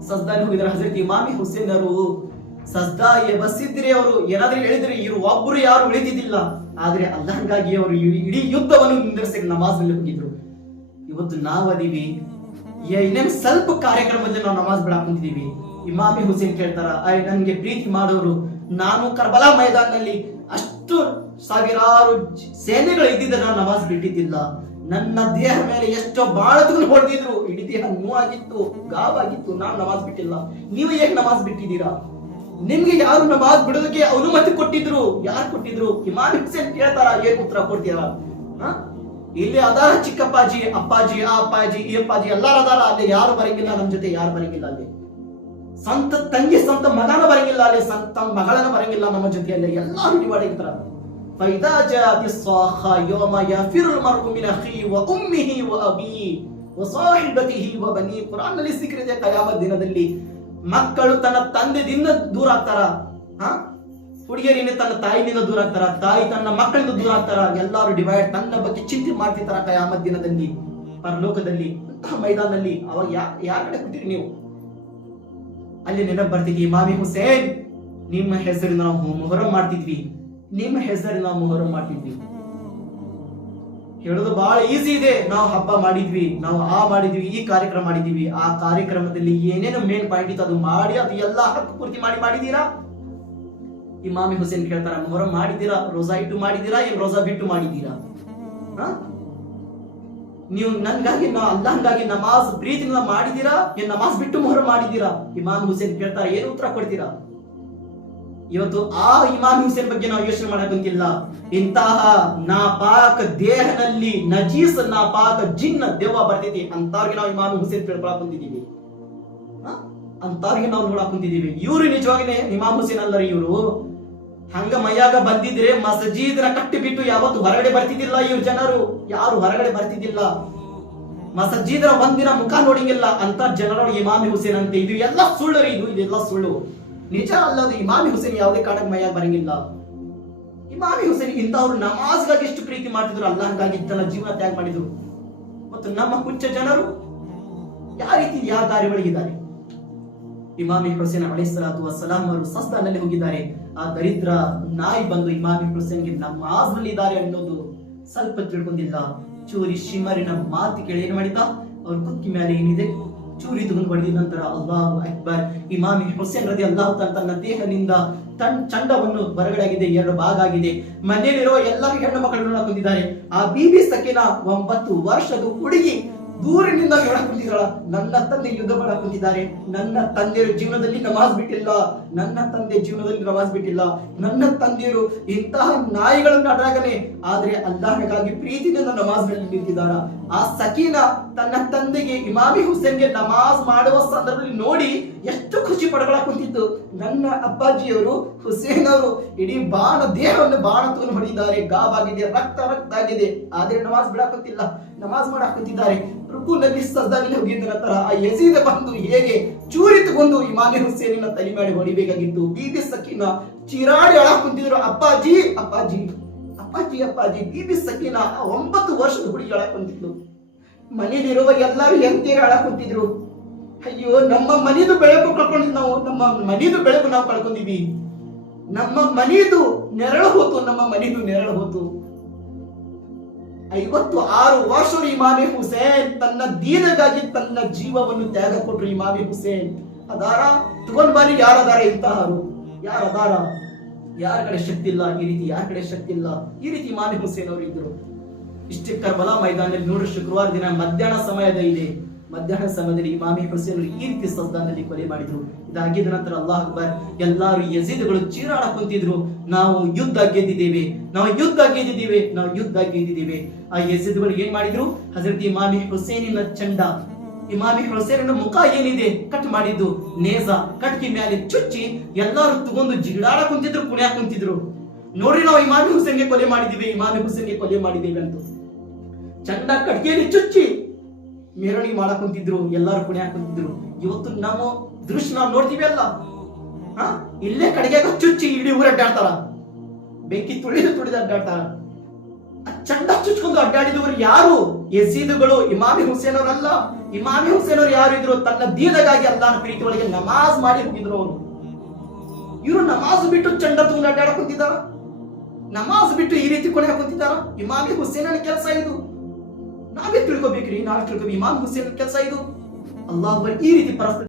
ಸಜ್ದಾನಿ ಹೋಗಿದ್ರೆ ಹಜರತ್ ಇಮಾಮಿ ಹುಸೇನ್ ಅವರು ಸಜ್ದಾ ಬಸಿದ್ರೆ ಅವರು ಏನಾದ್ರೂ ಹೇಳಿದ್ರೆ ಇವ್ರು ಒಬ್ರು ಯಾರು ಉಳಿದಿದ್ದಿಲ್ಲ. ಆದ್ರೆ ಅಲ್ಲಂಗಾಗಿ ಅವರು ಇಡೀ ಯುದ್ಧವನ್ನು ನಿಂದರ್ಸಿದ್ರು ನಮಾಜ್ ಮೇಲೆ ಹೋಗಿದ್ರು. ಇವತ್ತು ನಾವು ಏ- ಇನ್ನೇನು ಸ್ವಲ್ಪ ಕಾರ್ಯಕ್ರಮದಲ್ಲಿ ನಾವು ನಮಾಜ್ ಬಿಡಾಕ್ ಕುಂತಿದೀವಿ. ಇಮಾಮಿ ಹುಸೇನ್ ಕೇಳ್ತಾರ, ಐ, ನನ್ಗೆ ಪ್ರೀತಿ ಮಾಡೋರು, ನಾನು ಕರ್ಬಲಾ ಮೈದಾನದಲ್ಲಿ ಅಷ್ಟು ಸಾವಿರಾರು ಸೇನೆಗಳು ಇದ್ದಿದ್ದ ನಾನು ನಮಾಜ್ ಬಿಟ್ಟಿದ್ದಿಲ್ಲ. ನನ್ನ ದೇಹ ಮೇಲೆ ಎಷ್ಟೋ ಬಾಳತುಗಳು ಹೊಡೆದಿದ್ರು, ಇಡೀ ದೇಹ ನೋವಾಗಿತ್ತು, ಗಾವಾಗಿತ್ತು, ನಾನು ನಮಾಜ್ ಬಿಟ್ಟಿಲ್ಲ. ನೀವು ಹೇಗೆ ನಮಾಜ್ ಬಿಟ್ಟಿದ್ದೀರಾ? ನಿಮ್ಗೆ ಯಾರು ನಮಾಜ್ ಬಿಡೋದಕ್ಕೆ ಅನುಮತಿ ಕೊಟ್ಟಿದ್ರು? ಯಾರು ಕೊಟ್ಟಿದ್ರು? ಇಮಾಮ್ ಹುಸೇನ್ ಕೇಳ್ತಾರ, ಏನ್ ಉತ್ತರ ಕೊಡ್ತೀರ? ಇಲ್ಲಿ ಅದಾರ ಚಿಕ್ಕಪ್ಪಾಜಿ, ಅಪ್ಪಾಜಿ, ಆ ಅಪ್ಪಾಜಿ, ಈ ಅಪ್ಪಾಜಿ, ಎಲ್ಲಾರು ಅದಾರ, ಅಲ್ಲಿ ಯಾರು ಬರಂಗಿಲ್ಲ, ನಮ್ ಜೊತೆ ಯಾರು ಬರಂಗಿಲ್ಲ ಅಲ್ಲಿ. ಸಂತ ತಂಗಿ ಸಂತ ಮಗನ ಬರಂಗಿಲ್ಲ ಅಲ್ಲಿ ಸಂತ ಮಗಳನ ಬರಂಗಿಲ್ಲ ನಮ್ಮ ಜೊತೆಯಲ್ಲಿ ಎಲ್ಲಾರು ಡಿವಾಡಿರ್ತಾರ فإذا جاءت الصاخة يوم يفر المرء من أخيه وأمه وأبيه وصاحبته وبنيه ಕುರಾನ್ ನಲ್ಲಿ ಸಿಕ್ಕಿದೆ ಕಯಾಮತ್ ದಿನದಲ್ಲಿ ಮಕ್ಕಳು ತನ್ನ ತಂದೆದಿಂದ ದೂರ ಆಗ್ತಾರ ಹಾ ಹುಡುಗಿಯರಿಂದ ತನ್ನ ತಾಯಿನಿಂದ ದೂರ ಆಗ್ತಾರ ತಾಯಿ ತನ್ನ ಮಕ್ಕಳಿಂದ ದೂರ ಆಗ್ತಾರ ಎಲ್ಲಾರು ಡಿವೈಡ್ ತನ್ನ ಬಗ್ಗೆ ಚಿಂತೆ ಮಾಡ್ತಿರ್ತಾರ ಕಯಾಮತ್ ದಿನದಲ್ಲಿ ಪರಲೋಕದಲ್ಲಿ ಅಂತಹ ಮೈದಾನದಲ್ಲಿ ಅವಾಗ ಯಾ ಯಾರ ಕಡೆ ಕೂತೀರಿ ನೀವು ಅಲ್ಲಿ ನೆನಪು ಬರ್ತಿದ್ವಿ ಇಮಾಮಿ ಹುಸೇನ್, ನಿಮ್ಮ ಹೆಸರಿನ ನಾವು ಮೊಹರಂ ಮಾಡ್ತಿದ್ವಿ. ನಿಮ್ಮ ಹೆಸರಿನ ನಾವು ಮೊಹರಂ ಮಾಡ್ತಿದ್ವಿ. ಹೇಳೋದು ಬಹಳ ಈಸಿ ಇದೆ. ನಾವು ಹಬ್ಬ ಮಾಡಿದ್ವಿ, ನಾವು ಆ ಮಾಡಿದ್ವಿ, ಈ ಕಾರ್ಯಕ್ರಮ ಮಾಡಿದ್ವಿ. ಆ ಕಾರ್ಯಕ್ರಮದಲ್ಲಿ ಏನೇನು ಮೇನ್ ಪಾಯಿಂಟ್ ಇತ್ತು ಅದು ಮಾಡಿ, ಅದು ಎಲ್ಲ ಹಕ್ಕು ಪೂರ್ತಿ ಮಾಡಿ ಮಾಡಿದೀರಾ ಇಮಾಮಿ ಹುಸೇನ್ ಕೇಳ್ತಾರ, ಮೊಹರಂ ಮಾಡಿದೀರಾ ರೋಜಾ ಇಟ್ಟು ಮಾಡಿದೀರಾ ಏನ್ ರೋಜಾ ಬಿಟ್ಟು ಮಾಡಿದೀರಾ? ನೀವು ನನ್ಗಾಗಿ ಅಲ್ಲಂಗಾಗಿ ನಮಾಜ್ ಪ್ರೀತಿಯಿಂದ ಮಾಡಿದೀರಾ? ಏನ್ ನಮಾಜ್ ಬಿಟ್ಟು ಮೊಹರ ಮಾಡಿದೀರಾ? ಇಮಾಮ್ ಹುಸೇನ್ ಕೇಳ್ತಾರೆ, ಏನು ಉತ್ತರ ಕೊಡ್ತೀರಾ? ಇವತ್ತು ಆ ಇಮಾಮ್ ಹುಸೇನ್ ಬಗ್ಗೆ ನಾವು ಯೋಚನೆ ಮಾಡಕ್ಕಂತಿಲ್ಲ ಇಂತಹ ನಾಪಾಕ ದೇಹದಲ್ಲಿ ನಜೀಸ್, ನಾಪಾಕ ಜಿನ್ನ, ದೆವ್ವ ಬರ್ತೈತಿ. ಅಂತವ್ರಿಗೆ ನಾವು ಇಮಾಮ್ ಹುಸೇನ್ ತಿಳ್ಕೊಳಕ್ ಕುಂತಿದೀವಿ ಅಂತವ್ರಿಗೆ ನಾವು ನೋಡಕ್ ಕುಂತಿದೀವಿ ಇವ್ರು ನಿಜವಾಗಿನೇ ಇಮಾಮ್ ಹುಸೇನ್ ಅಲ್ಲರಿ ಇವರು. ಹಂಗ ಮೈಯಾಗ ಬಂದಿದ್ರೆ ಮಸಜೀದ್ನ ಕಟ್ಟಿ ಬಿಟ್ಟು ಯಾವತ್ತು ಹೊರಗಡೆ ಬರ್ತಿದ್ದಿಲ್ಲ ಇವ್ರ ಜನರು. ಯಾರು ಹೊರಗಡೆ ಬರ್ತಿದ್ದಿಲ್ಲ. ಮಸಜೀದ್ರ ಒಂದಿನ ಮುಖ ನೋಡಿಂಗಿಲ್ಲ. ಅಂತ ಜನರು ಇಮಾಮಿ ಹುಸೇನ್ ಅಂತ. ಇದು ಎಲ್ಲ ಸುಳ್ಳು ಇದು. ಇದೆಲ್ಲ ಸುಳ್ಳು. ನಿಜ ಅಲ್ಲದು ಇಮಾಮಿ ಹುಸೇನ್ ಯಾವುದೇ ಕಾರಣಕ್ಕೆ ಮೈಯಾಗ ಬರಂಗಿಲ್ಲ. ಇಮಾಮಿ ಹುಸೇನ್ ಇಂಥವ್ರು ನಮಾಜ್ಗಾಗಿ ಎಷ್ಟು ಪ್ರೀತಿ ಮಾಡ್ತಿದ್ರು. ಅಲ್ಲಾಹ್ಗಾಗಿ ತನ್ನ ಜೀವನ ತ್ಯಾಗ ಮಾಡಿದ್ರು. ಮತ್ತು ನಮ್ಮ ಕುಚ್ಚ ಜನರು ಯಾವ ರೀತಿ ಯಾವ ದಾರಿ ಒಳಗಿದ್ದಾರೆ ಇಮಾಮಿ ಹುಸೇನ್ ಅಲೈಹಿಸ್ಸಲಾತು ವಸ್ಸಲಾಂ ಅವರು ಸಸ್ತಾನಲ್ಲಿ ಹೋಗಿದ್ದಾರೆ. ಆ ದರಿದ್ರ ನಾಯಿ ಬಂದು ಇಮಾಮಿ ಹುಸೇನ್ಗೆ ನಮಾಜ್ನಲ್ಲಿ ಇದ್ದಾರೆ ಅನ್ನೋದು ಸ್ವಲ್ಪ ತಿಳ್ಕೊಂಡಿಲ್ಲ. ಚೂರಿ ಶಿಮರಿನ ಮಾತು ಕೇಳಿ ಏನ್ ಮಾಡಿದ ಅವ್ರ ಕುಕ್ಕಿ ಮೇಲೆ ಏನಿದೆ? ಚೂರಿ ತಗೊಂಡು ಹೊಡೆದ ನಂತರ ಅಲ್ಲಾಹು ಅಕ್ಬರ್, ಇಮಾಮಿ ಹುಸೇನ್ ರದಿ ಅಲ್ಲಾಹ್ ತನ್ನ ದೇಹದಿಂದ ತನ್ ಚಂಡವನ್ನು ಹೊರಗಡೆ ಎರಡು ಭಾಗ ಆಗಿದೆ. ಮನೆಯಲ್ಲಿರುವ ಎಲ್ಲ ಹೆಣ್ಣು ಮಕ್ಕಳನ್ನು ಕೊಂದಿದ್ದಾರೆ ಆ ಬಿಬಿ ಸಕಿನ ಒಂಬತ್ತು ವರ್ಷದ ಹುಡುಗಿ ದೂರಿನಿಂದ ಹೇಳಕ್ ಕುಂತಿದ್ದಾಳ ನನ್ನ ತಂದೆ ಯುದ್ಧ ಮಾಡಕ್ ಕುಂತಿದ್ದಾರೆ ನನ್ನ ತಂದೆಯರು ಜೀವನದಲ್ಲಿ ನಮಾಜ್ ಬಿಟ್ಟಿಲ್ಲ. ನನ್ನ ತಂದೆ ಜೀವನದಲ್ಲಿ ನಮಾಜ್ ಬಿಟ್ಟಿಲ್ಲ. ನನ್ನ ತಂದೆಯರು ಇಂತಹ ನಾಯಿಗಳನ್ನ ಅಡಾಗನೆ ಆದ್ರೆ ಅಲ್ಲಾಹಗಾಗಿ ಪ್ರೀತಿಯಿಂದ ನಮಾಜ್ನಲ್ಲಿ ನಿಂತಿದ್ದಾರ. ಆ ಸಕೀನ ತನ್ನ ತಂದೆಗೆ ಇಮಾಮಿ ಹುಸೇನ್ಗೆ ನಮಾಜ್ ಮಾಡುವ ಸಂದರ್ಭದಲ್ಲಿ ನೋಡಿ ಎಷ್ಟು ಖುಷಿ ಪಡ್ಕೊಳಕ್ ಕುಂತಿತ್ತು ನನ್ನ ಅಪ್ಪಾಜಿಯವರು ಹುಸೇನ್ ಅವರು ಇಡೀ ಬಾಣ ದೇಹವನ್ನು ಬಾಣ ತಗೊಂಡು ಹೊಡಿದ್ದಾರೆ ಗಾಬಾಗಿದೆ, ರಕ್ತ ರಕ್ತ ಆಗಿದೆ. ಆದ್ರೆ ನಮಾಜ್ ಬಿಡಾಕುತ್ತಿಲ್ಲ ನಮಾಜ್ ಮಾಡಾಕುತ್ತಿದ್ದಾರೆ ರುಕುನಲ್ಲಿ ಸಜ್ದಾನಲ್ಲಿ ಹೋಗಿದ್ದ ನಂತರ ಆ ಯಜೀದ ಬಂದು ಹೇಗೆ ಚೂರಿತುಗೊಂಡು ಇಮಾನಿ ಹುಸೇನಿನ ತಲೆ ಮಾಡಿ ಹೊಡಿಬೇಕಾಗಿತ್ತು? ಬೀಬಿ ಸಕೀನ ಚಿರಾಡಿ ಅಳ ಕುಂತಿದ್ರು, ಅಪ್ಪಾಜಿ ಅಪ್ಪಾಜಿ ಅಪ್ಪಾಜಿ ಅಪ್ಪಾಜಿ ಬೀಬಿ ಸಕೀನ ಆ ಒಂಬತ್ತು ವರ್ಷದ ಹುಡುಗಿ ಅಳ ಕುಂತಿದ್ಲು. ಮನೆಯಲ್ಲಿರುವ ಎಲ್ಲರೂ ಎಂತೇರಿ ಅಳ ಕುಂತಿದ್ರು. ಅಯ್ಯೋ, ನಮ್ಮ ಮನೆದು ಬೆಳಕು ಕಳ್ಕೊಂಡ್ ನಾವು, ನಮ್ಮ ಮನೆದು ಬೆಳಕು ನಾವು ಕಳ್ಕೊಂಡಿವಿ ನಮ್ಮ ಮನೆಯದು ನೆರಳು ಹೋತು, ನಮ್ಮ ಮನೆದು ನೆರಳು ಹೋತು. ಐವತ್ತು ಆರು ವರ್ಷರು ಇಮಾಮಿ ಹುಸೇನ್ ತನ್ನ ದೀನಗಾಗಿ ತನ್ನ ಜೀವವನ್ನು ತ್ಯಾಗ ಕೊಟ್ರು ಇಮಾಮಿ ಹುಸೇನ್. ಅದಾರ? ತಗೊಂಡ್ ಬಾರಿ ಯಾರದಾರ ಇಂತಹರು? ಯಾರದಾರ? ಯಾರ ಕಡೆ ಶಕ್ತಿ ಇಲ್ಲ? ಈ ರೀತಿ ಯಾರ ಕಡೆ ಶಕ್ತಿ ಇಲ್ಲ? ಈ ರೀತಿ ಇಮಾಮಿ ಹುಸೇನ್ ಅವರು ಇದ್ರು. ಇಷ್ಟೇ ಕರ್ಬಲಾ ಮೈದಾನದಲ್ಲಿ ನೋಡ್ರಿ ಶುಕ್ರವಾರ ದಿನ ಮಧ್ಯಾಹ್ನ ಸಮಯದ ಇದೆ. ಮಧ್ಯಾಹ್ನ ಸಮಯದಲ್ಲಿ ಇಮಾಮಿ ಹುಸೇನ್ ಈ ರೀತಿ ಸದ್ದಾನಲ್ಲಿ ಕೊಲೆ ಮಾಡಿದ್ರು. ಇದಾಗಿದ ನಂತರ ಅಲ್ಲಾಹ್ ಅಕ್ಬರ್ ಎಲ್ಲಾರು ಯಜೀದ್ಗಳು ಚೀರಾಡ ಕುಂತಿದ್ರು. ನಾವು ಯುದ್ಧ ಗೆದ್ದಿದ್ದೇವೆ. ನಾವು ಯುದ್ಧ ಗೆದ್ದಿದ್ದೇವೆ. ನಾವು ಯುದ್ಧ ಗೆದ್ದಿದ್ದೇವೆ. ಆ ಯಜೀದ್ಗಳು ಏನ್ ಮಾಡಿದ್ರು? ಹಜರತ್ ಇಮಾಮಿ ಹುಸೇನಿನ ಚಂಡ. ಇಮಾಮಿ ಹುಸೇನಿನ ಮುಖ ಏನಿದೆ? ಕಟ್ ಮಾಡಿದ್ದು. ನೇಸ, ಕಟ್ಕಿ ಮ್ಯಾಲೆ ಚುಚ್ಚಿ ಎಲ್ಲಾರು ತಗೊಂಡು ಜಿಗಿಡಾಡ ಕುಂತಿದ್ರು, ಕುಣಿಯ ಕುಂತಿದ್ರು. ನೋಡ್ರಿ ನಾವು ಇಮಾಮಿ ಹುಸೇನ್ಗೆ ಕೊಲೆ ಮಾಡಿದೀವಿ ಇಮಾಮಿ ಹುಸೇನ್ಗೆ ಕೊಲೆ ಮಾಡಿದೀವಿ ಅಂತ. ಚಂಡ ಕಟ್ಗೆಯಲ್ಲಿ ಚುಚ್ಚಿ. ಮೆರವಣಿಗೆ ಮಾಡಕ್ ಕುಂತಿದ್ರು, ಎಲ್ಲಾರು ಕುಣಿಯಾಕ ಕುಂತಿದ್ರು. ಇವತ್ತು ನಾವು ದೃಶ್ಯ ನಾವು ನೋಡ್ತೀವಿ ಅಲ್ಲ? ಇಲ್ಲೇ ಕಡೆಗೆ ಚುಚ್ಚಿ ಇಡೀ ಊರ ಅಡ್ಡಾಡ್ತಾರ. ಬೆಂಕಿ ತುಳಿದು ತುಳಿದು ಅಡ್ಡಾಡ್ತಾರ. ಚಂಡ ಚುಚ್ಕೊಂಡು ಅಡ್ಡಾಡಿದವರು ಯಾರು? ಎಸೀದುಗಳು ಇಮಾಮಿ ಹುಸೇನ್ ಅವರಲ್ಲ ಇಮಾಮಿ ಹುಸೇನ್ ಅವರು ಯಾರು ಇದ್ರು? ತನ್ನ ದೀನಗಾಗಿ ಅಲ್ಲಾನ ಪ್ರೀತಿ ಒಳಗೆ ನಮಾಜ್ ಮಾಡಿ ಹೋಗಿದ್ರು ಅವರು. ಇವರು ನಮಾಜ್ ಬಿಟ್ಟು ಚಂಡ ತುಂಬ ಅಡ್ಡಾಡ ಕುಂತಿದ್ದಾರ? ನಮಾಜ್ ಬಿಟ್ಟು ಈ ರೀತಿ ಕೊನೆ ಹಾಕುತ್ತಿದ್ದಾರ ಇಮಾಮಿ ಹುಸೇನನ ಕೆಲಸ ಇದು. ನಾವೇ ತಿಳ್ಕೊಬೇಕ್ರಿ ನಾವೇ ತಿಳ್ಕೊಬೇಕು. ಇಮಾಮ್ ಹುಸೇನ್ ಕೆಲಸ ಇದು. ಅಲ್ಲಾಹ್ ಈ ರೀತಿ ಪರಿಸ್ಥಿತಿ